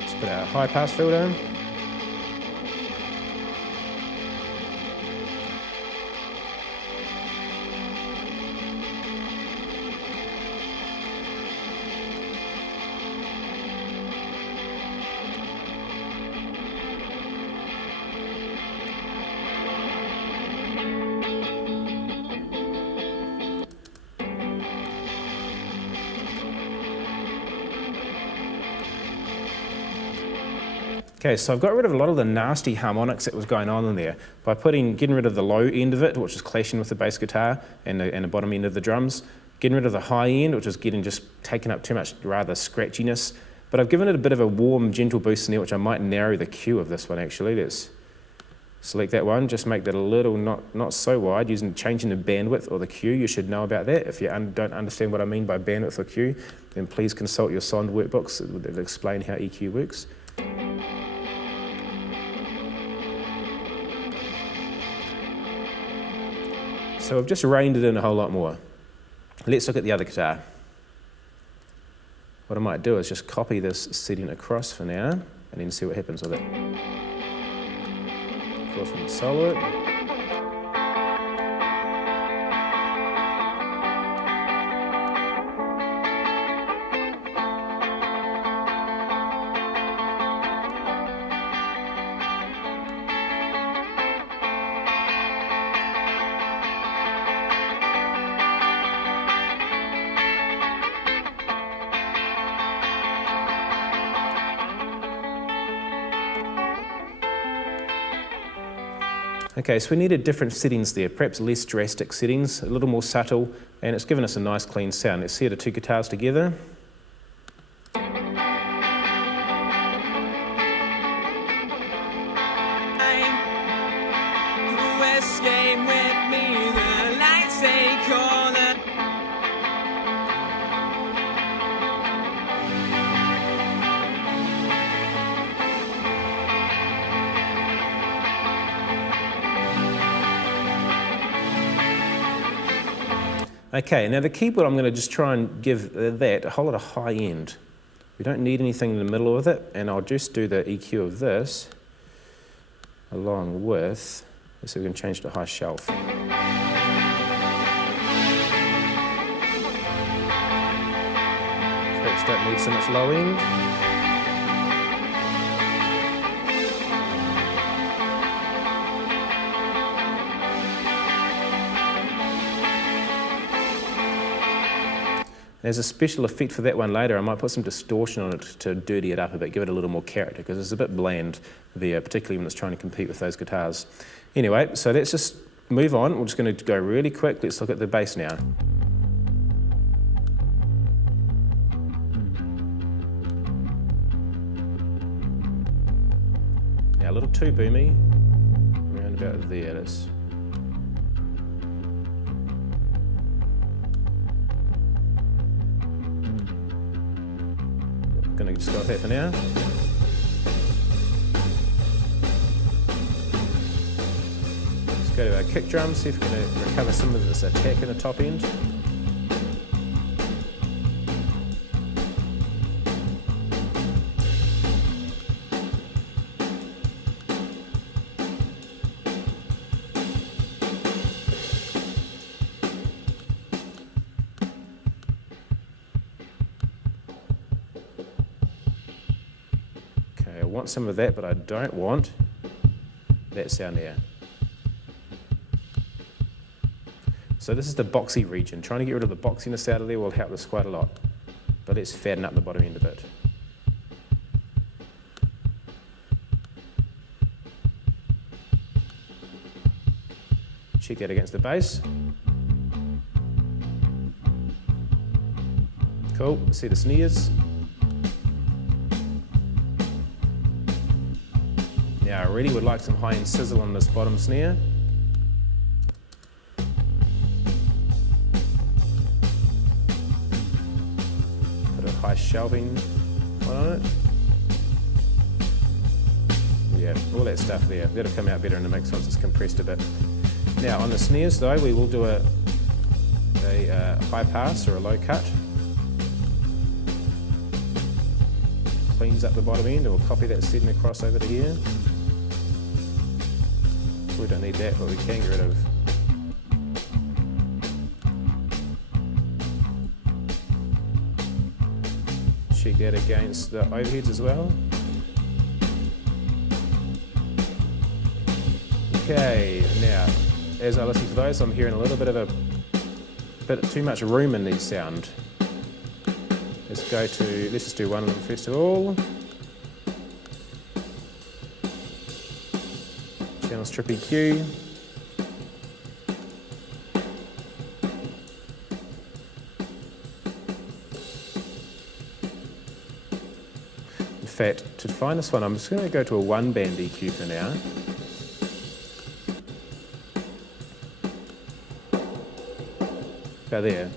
Let's put our high pass filter in. Okay, so I've got rid of a lot of the nasty harmonics that was going on in there by getting rid of the low end of it, which is clashing with the bass guitar, and the bottom end of the drums, getting rid of the high end, which is just taking up too much rather scratchiness. But I've given it a bit of a warm, gentle boost in there, which I might narrow the Q of this one actually. Let's select that one, just make that a little not so wide, changing the bandwidth or the Q. You should know about that. If you don't understand what I mean by bandwidth or Q, then please consult your Sond workbooks that explain how EQ works. So I've just reined it in a whole lot more. Let's look at the other guitar. What I might do is just copy this setting across for now and then see what happens with it. Of course, we can solo it. Okay, so we needed different settings there, perhaps less drastic settings, a little more subtle, and it's given us a nice clean sound. Let's hear the two guitars together. Okay, now the keyboard I'm going to just try and give that a whole lot of high end. We don't need anything in the middle with it, and I'll just do the EQ of this along with, let's see if we can change to high shelf. Perhaps don't need so much low end. There's a special effect for that one later. I might put some distortion on it to dirty it up a bit, give it a little more character, because it's a bit bland there, particularly when it's trying to compete with those guitars. Anyway, so let's just move on. We're just going to go really quick. Let's look at the bass now. Now a little too boomy, around about there. I'm going to just go with that for now. Let's go to our kick drum, see if we can recover some of this attack in the top end. I want some of that, but I don't want that sound there. So this is the boxy region. Trying to get rid of the boxiness out of there will help this quite a lot. But let's fatten up the bottom end a bit. Check that against the bass. Cool, see the snares. Now I really would like some high-end sizzle on this bottom snare. Put a high shelving one on it. Yeah, all that stuff there. That'll come out better in the mix once it's compressed a bit. Now on the snares though, we will do a high pass or a low cut. Cleans up the bottom end, and we'll copy that setting across over to here. We don't need that, but we can get rid of. Check that against the overheads as well. Okay, now as I listen to those, I'm hearing a little bit of a bit too much room in the sound. Let's just do one of them first of all. Channel strip EQ. In fact, to find this one, I'm just going to go to a one band EQ for now. About there.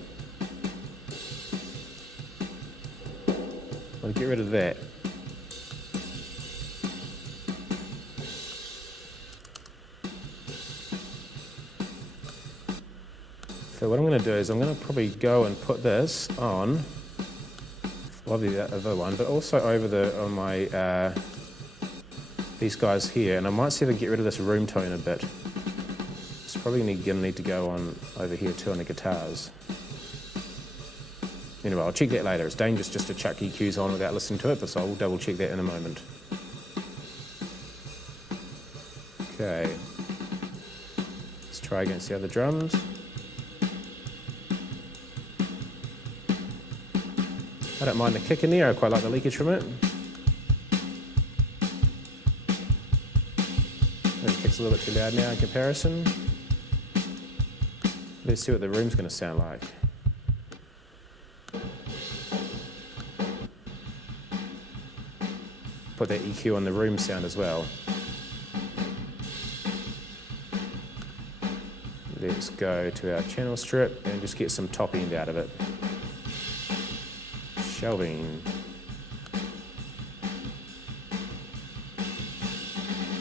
I'll get rid of that. So what I'm going to do is I'm going to probably go and put this on, obviously that other one, but also over on my these guys here, and I might see if I can get rid of this room tone a bit. It's probably going to need to go on over here too on the guitars. Anyway, I'll check that later. It's dangerous just to chuck EQs on without listening to it, but so I'll double check that in a moment. Okay. Let's try against the other drums. I don't mind the kick in there, I quite like the leakage from it. The kick's a little bit too loud now in comparison. Let's see what the room's going to sound like. Put that EQ on the room sound as well. Let's go to our channel strip and just get some top end out of it. Shelving.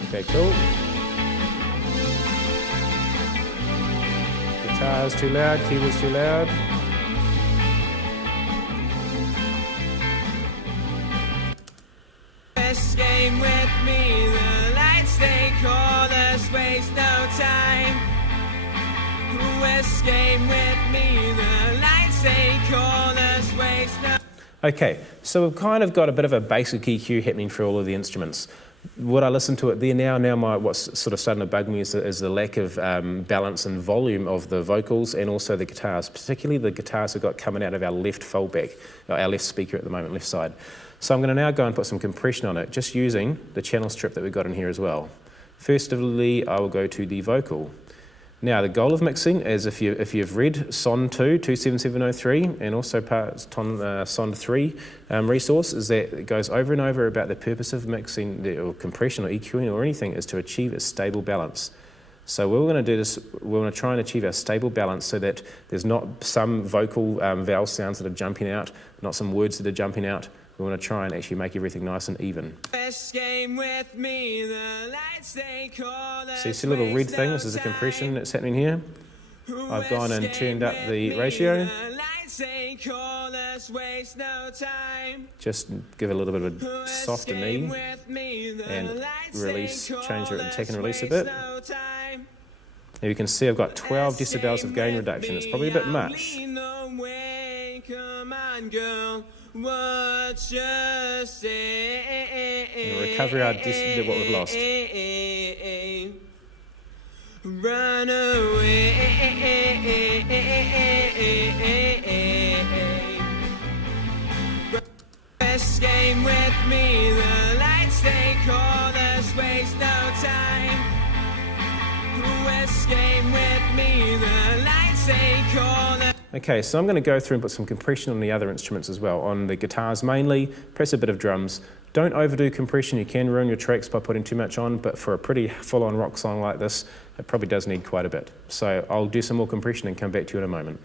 Okay, cool. Guitar's too loud, keyboard's too loud. Escape with me, the lights they call us, waste no time. Who escape with me, the lights they call us, waste no. Okay, so we've kind of got a bit of a basic EQ happening for all of the instruments. Would I listen to it there now what's sort of starting to bug me is the lack of balance and volume of the vocals and also the guitars, particularly the guitars we've got coming out of our left foldback, our left speaker at the moment, left side. So I'm going to now go and put some compression on it, just using the channel strip that we've got in here as well. Firstly, I will go to the vocal. Now, the goal of mixing is if you've read SON 2, 27703, and also SON 3 resource, is that it goes over and over about the purpose of mixing or compression or EQing or anything is to achieve a stable balance. So we're going to do this, we're going to try and achieve a stable balance so that there's not some vocal vowel sounds that are jumping out, not some words that are jumping out. We want to try and actually make everything nice and even. With me, the lights they call us. So you see a little red thing, this is a compression that's happening here. I've gone and turned up the ratio. Just give it a little bit of a softer knee and release, change your attack and release a bit. Now you can see I've got 12 decibels of gain reduction. It's probably a bit much. In recovery, I did what we've lost. Run away. Escape with me, the lights they call us, waste no time. Escape with me, the lights they call us. Okay, so I'm going to go through and put some compression on the other instruments as well, on the guitars mainly, press a bit of drums. Don't overdo compression, you can ruin your tracks by putting too much on, but for a pretty full-on rock song like this, it probably does need quite a bit. So I'll do some more compression and come back to you in a moment.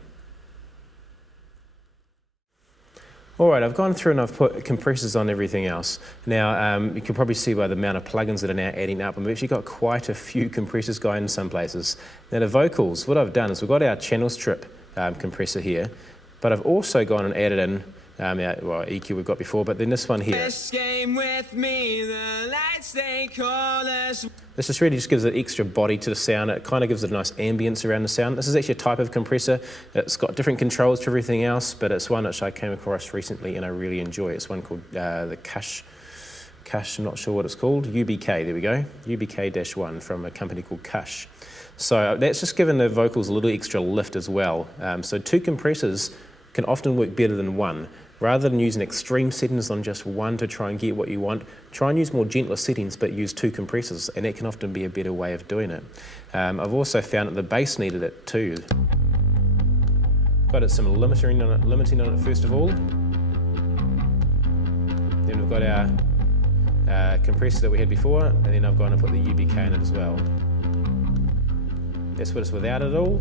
Alright, I've gone through and I've put compressors on everything else. Now, you can probably see by the amount of plugins that are now adding up, and we've actually got quite a few compressors going in some places. Now the vocals, what I've done is we've got our channel strip compressor here, but I've also gone and added in our EQ we've got before, but then this one here. This just really just gives it extra body to the sound. It kind of gives it a nice ambience around the sound. This is actually a type of compressor. It's got different controls to everything else, but it's one which I came across recently and I really enjoy. It's one called the Cush, I'm not sure what it's called, UBK, there we go, UBK-1 from a company called Cush. So that's just given the vocals a little extra lift as well. So two compressors can often work better than one. Rather than using extreme settings on just one to try and get what you want, try and use more gentler settings but use two compressors, and that can often be a better way of doing it. I've also found that the bass needed it too. Got it some limiting on it first of all. Then we've got our compressor that we had before, and then I've gone and put the UBK in it as well. That's what it's without it all.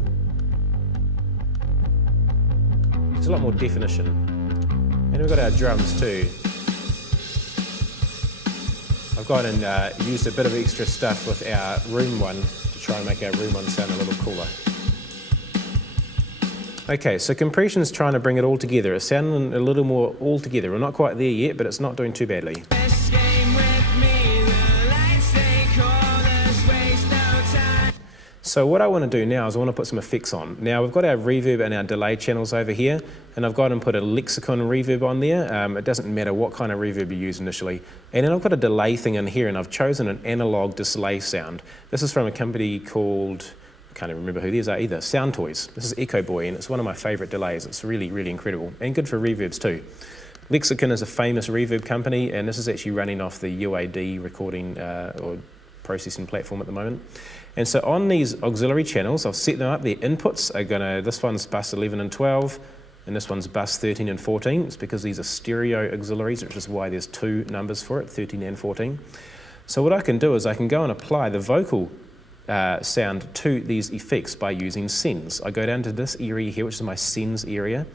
There's a lot more definition. And we've got our drums too. I've gone and used a bit of extra stuff with our room one to try and make our room one sound a little cooler. Okay, so compression is trying to bring it all together. It's sounding a little more all together. We're not quite there yet, but it's not doing too badly. So what I want to do now is I want to put some effects on. Now we've got our reverb and our delay channels over here, and I've gone and put a lexicon reverb on there. It doesn't matter what kind of reverb you use initially. And then I've got a delay thing in here, and I've chosen an analog delay sound. This is from a company called, I can't even remember who these are either, Sound Toys. This is Echo Boy, and it's one of my favourite delays. It's really, really incredible, and good for reverbs too. Lexicon is a famous reverb company, and this is actually running off the UAD recording or processing platform at the moment. And so on these auxiliary channels, I've set them up. Their inputs are gonna, this one's bus 11 and 12, and this one's bus 13 and 14. It's because these are stereo auxiliaries, which is why there's two numbers for it, 13 and 14. So what I can do is I can go and apply the vocal sound to these effects by using sends. I go down to this area here, which is my sends area.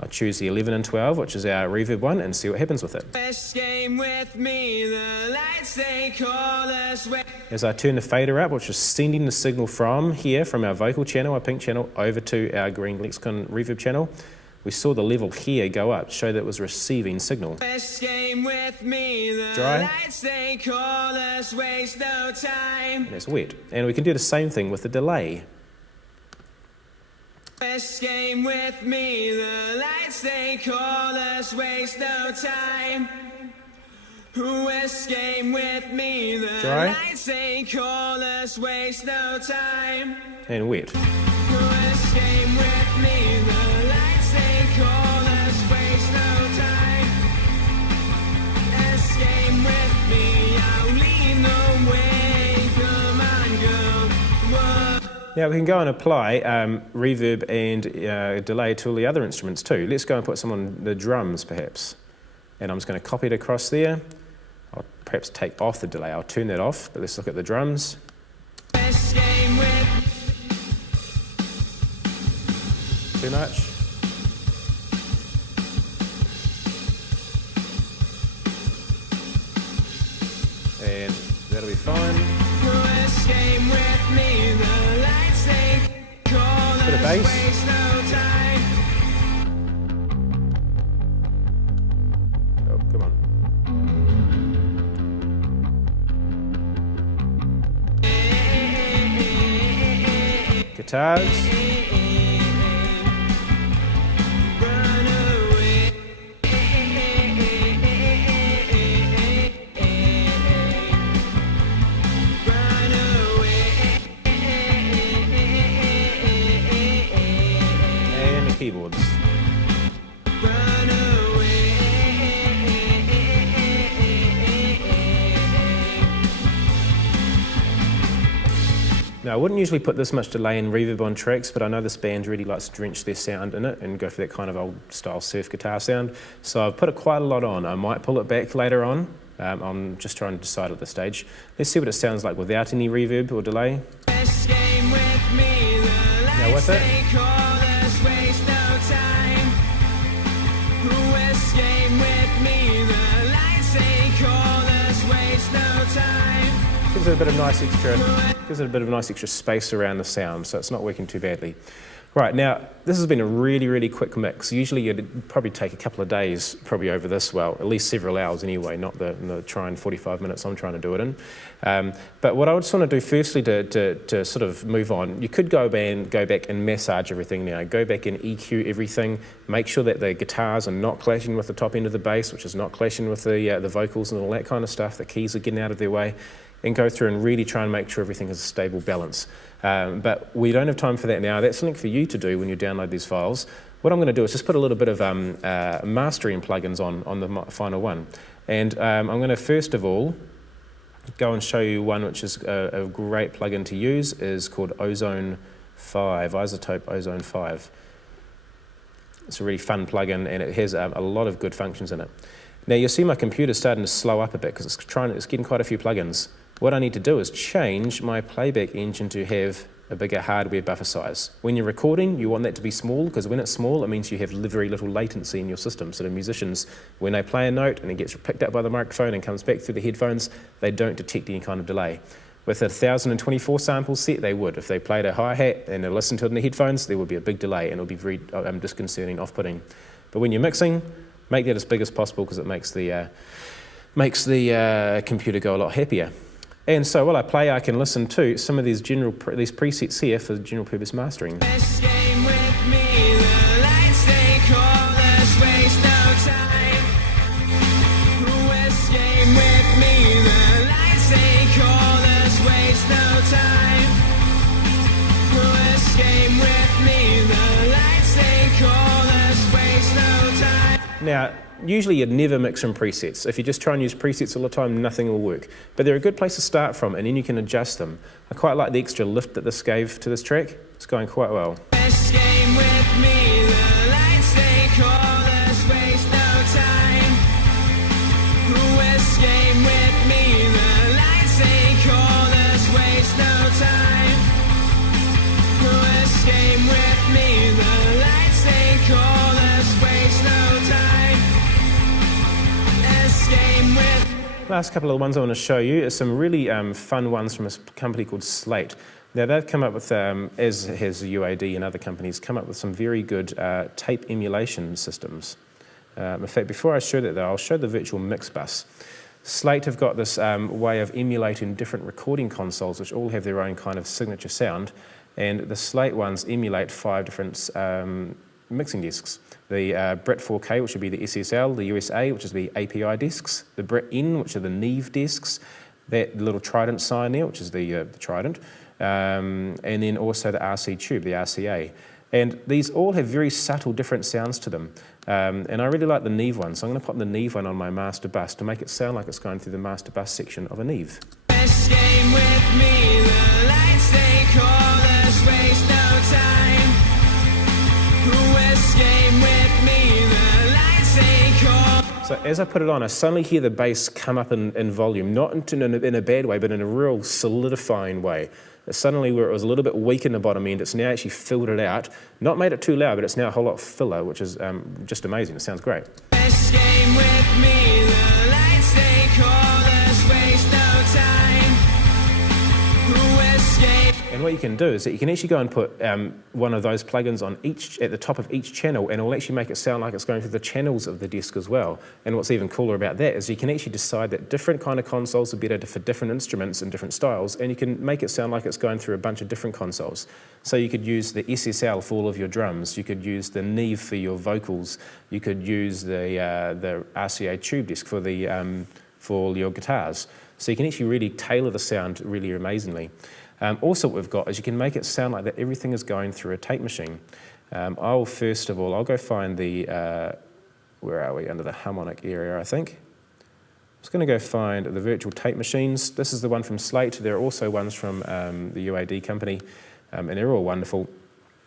I'll choose the 11 and 12, which is our reverb one, and see what happens with it. As I turn the fader up, which is sending the signal from here, from our vocal channel, our pink channel, over to our green lexicon reverb channel, we saw the level here go up, show that it was receiving signal. Dry. And it's wet. And we can do the same thing with the delay. Escape with me, the lights they call us, waste no time. Who escape with me, the Dry. lights they call us, waste no time. And wet. Who escape with me, the lights they call us, waste no time. Escape with me, I'll lead the way, come on girl. Whoa. Now we can go and apply reverb and delay to all the other instruments too. Let's go and put some on the drums perhaps. And I'm just going to copy it across there. I'll perhaps take off the delay. I'll turn that off, but let's look at the drums. Escape with too much. And that'll be fine. Bit of bass. Oh, come on. Guitars. Keyboards. Now, I wouldn't usually put this much delay and reverb on tracks, but I know this band really likes to drench their sound in it and go for that kind of old style surf guitar sound. So I've put quite a lot on. I might pull it back later on. I'm just trying to decide at this stage. Let's see what it sounds like without any reverb or delay. Now with it. Gives it a bit of nice extra space around the sound, so it's not working too badly. Right, now this has been a really quick mix. Usually it'd probably take a couple of days, probably over this, well, at least several hours anyway, not the trying 45 minutes I'm trying to do it in. But what I would just want to do firstly to sort of move on, you could go back and massage everything now. Go back and EQ everything, make sure that the guitars are not clashing with the top end of the bass, which is not clashing with the vocals and all that kind of stuff. The keys are getting out of their way. And go through and really try and make sure everything has a stable balance. But we don't have time for that now. That's something for you to do when you download these files. What I'm going to do is just put a little bit of mastering plugins on the final one. And I'm going to first of all go and show you one which is a great plugin to use, is called Ozone 5, Isotope Ozone 5. It's a really fun plugin and it has a lot of good functions in it. Now you'll see my computer's starting to slow up a bit because it's getting quite a few plugins. What I need to do is change my playback engine to have a bigger hardware buffer size. When you're recording, you want that to be small, because when it's small, it means you have very little latency in your system. So the musicians, when they play a note and it gets picked up by the microphone and comes back through the headphones, they don't detect any kind of delay. With a 1024 sample set, they would. If they played a hi-hat and they listened to it in the headphones, there would be a big delay and it would be very disconcerting, off-putting. But when you're mixing, make that as big as possible because it makes the computer go a lot happier. And so while I play, I can listen to some of these presets here for general purpose mastering. Now, usually you'd never mix from presets. If you just try and use presets all the time, nothing will work. But they're a good place to start from, and then you can adjust them. I quite like the extra lift that this gave to this track. It's going quite well. Last couple of ones I want to show you are some really fun ones from a company called Slate. Now they've come up with, as has UAD and other companies, come up with some very good tape emulation systems. In fact, before I show that though, I'll show the virtual mix bus. Slate have got this way of emulating different recording consoles which all have their own kind of signature sound, and the Slate ones emulate 5 different mixing discs. The Brit 4K, which would be the SSL, the USA, which is the API discs, the Brit N, which are the Neve discs, that little Trident sign there, which is the Trident, and then also the RC tube, the RCA. And these all have very subtle different sounds to them. And I really like the Neve one, so I'm going to put the Neve one on my master bus to make it sound like it's going through the master bus section of a Neve. Best game with me, the lights they call us, waste no time. So as I put it on, I suddenly hear the bass come up in volume, not in a bad way, but in a real solidifying way. Suddenly, where it was a little bit weak in the bottom end, it's now actually filled it out. Not made it too loud, but it's now a whole lot fuller, which is just amazing. It sounds great. This game with me, the lights they call us, waste no time. Who escaped? And what you can do is that you can actually go and put one of those plugins on at the top of each channel, and it will actually make it sound like it's going through the channels of the desk as well. And what's even cooler about that is you can actually decide that different kind of consoles are better for different instruments and different styles, and you can make it sound like it's going through a bunch of different consoles. So you could use the SSL for all of your drums, you could use the Neve for your vocals, you could use the RCA tube disc for all your guitars. So you can actually really tailor the sound really amazingly. Also what we've got is you can make it sound like that everything is going through a tape machine. I'll go find the, where are we, under the harmonic area I think. I'm just going to go find the virtual tape machines. This is the one from Slate. There are also ones from the UAD company, and they're all wonderful.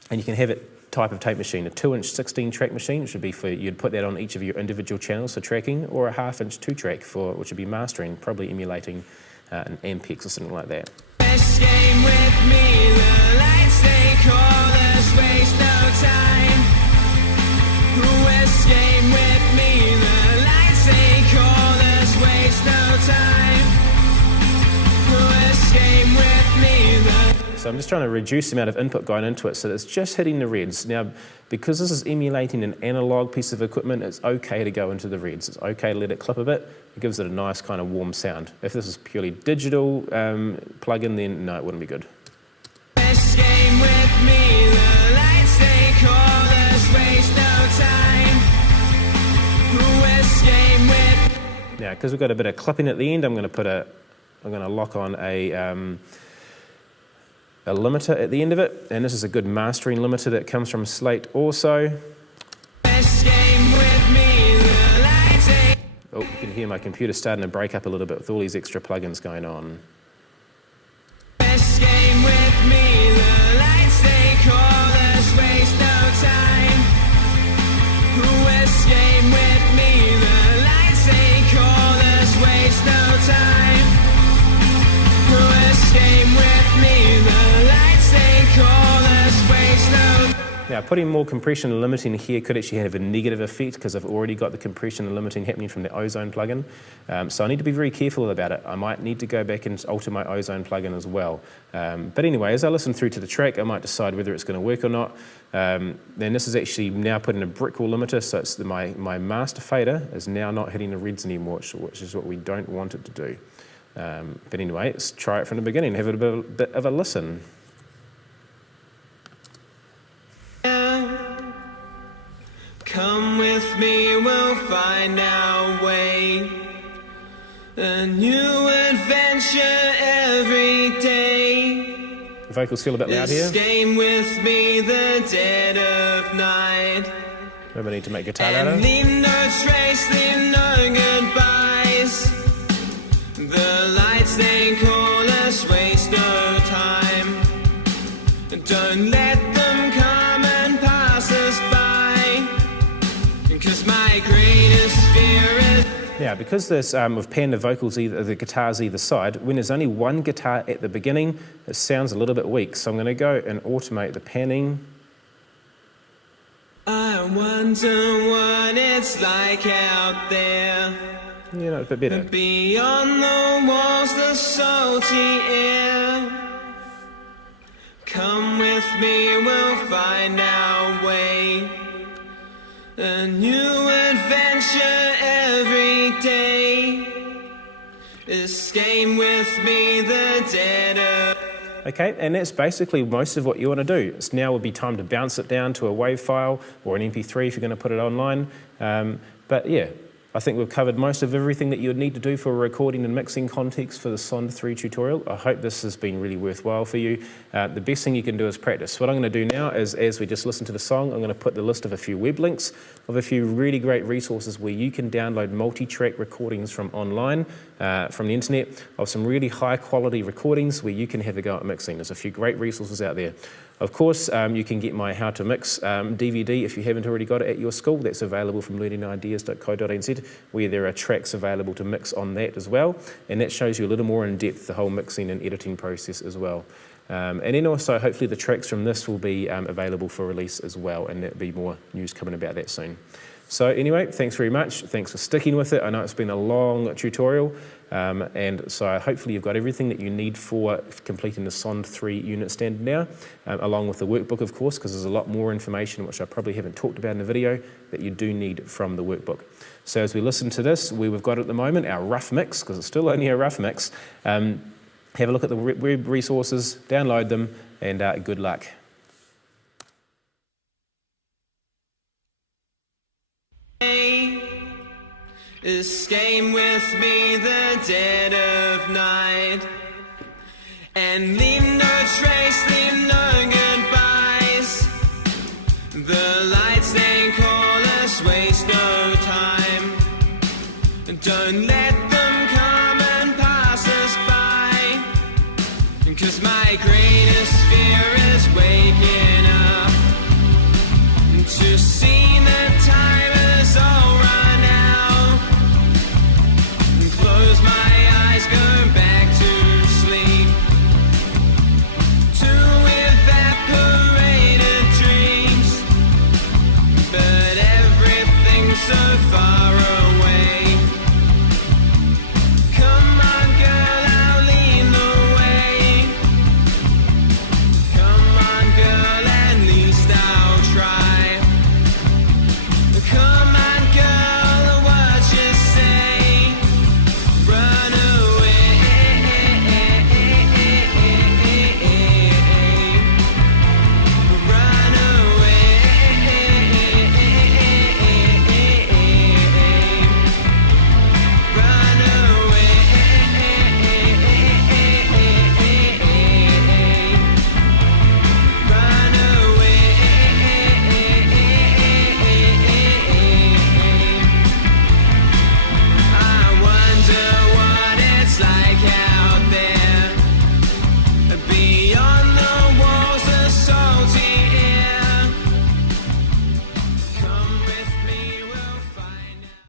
And you can have it type of tape machine, a 2-inch 16-track machine, which would be you'd put that on each of your individual channels for tracking, or a 1/2-inch 2-track which would be mastering, probably emulating an Ampex or something like that. This game with me, the lights they call us, waste no time. Who escape with me, the lights they call us, waste no time. Who escape with me, So I'm just trying to reduce the amount of input going into it so that it's just hitting the reds. Now, because this is emulating an analog piece of equipment, it's okay to go into the reds. It's okay to let it clip a bit. It gives it a nice kind of warm sound. If this is purely digital plug-in, then no, it wouldn't be good. this game with me, the lights they call us, waste no time. Who escape with? Now, because we've got a bit of clipping at the end, I'm going to lock on a limiter at the end of it, and this is a good mastering limiter that comes from Slate also. This game with me, the lights they... Oh, you can hear my computer starting to break up a little bit with all these extra plugins going on. This game with me, the lights they call us, waste no time. Who escape with me, the lights they call us, waste no time. Who escape with me, the lights they call us, waste no time. Now, putting more compression and limiting here could actually have a negative effect because I've already got the compression and limiting happening from the Ozone plugin. So I need to be very careful about it. I might need to go back and alter my Ozone plugin as well. But anyway, as I listen through to the track, I might decide whether it's going to work or not. Then this is actually now put in a brick wall limiter, so it's my master fader is now not hitting the reds anymore, which is what we don't want it to do. But anyway, let's try it from the beginning, have a bit of a listen. Come with me, we'll find our way. A new adventure every day. Vocals feel a bit loud here. This game with me, the dead of night. Maybe I need to make guitar louder. And leave no trace, leave no goodbyes. The lights they call us, waste no time. Don't let them come and pass us by. 'Cause my greatest fear is... Now, because we've panned the guitars either side, when there's only one guitar at the beginning, it sounds a little bit weak. So I'm going to go and automate the panning. I wonder what it's like out there. Yeah, no, a bit better. Beyond the walls, the salty air. Come with me, we'll find our way. A new adventure every day. Escape with me, the dead of... Okay, and that's basically most of what you want to do. It's now would be time to bounce it down to a WAV file or an MP3 if you're going to put it online. But yeah, I think we've covered most of everything that you would need to do for a recording and mixing context for the Sond 3 tutorial. I hope this has been really worthwhile for you. The best thing you can do is practice. What I'm going to do now is, as we just listen to the song, I'm going to put the list of a few web links of a few really great resources where you can download multi-track recordings from online, from the internet, of some really high quality recordings where you can have a go at mixing. There's a few great resources out there. Of course, you can get my How to Mix DVD if you haven't already got it at your school. That's available from learningideas.co.nz, where there are tracks available to mix on that as well, and that shows you a little more in depth the whole mixing and editing process as well. And then also, hopefully the tracks from this will be available for release as well, and there'll be more news coming about that soon. So anyway, thanks very much. Thanks for sticking with it. I know it's been a long tutorial, and so hopefully you've got everything that you need for completing the SOND 3 unit standard now, along with the workbook, of course, because there's a lot more information which I probably haven't talked about in the video that you do need from the workbook. So as we listen to this, we've got at the moment our rough mix, because it's still only a rough mix. Have a look at the web resources, download them, and good luck. Escape with me the dead of night, and leave no trace, leave no goodbyes. The lights they call us, waste no time. Don't let them come and pass us by, 'cause my greatest fear is waking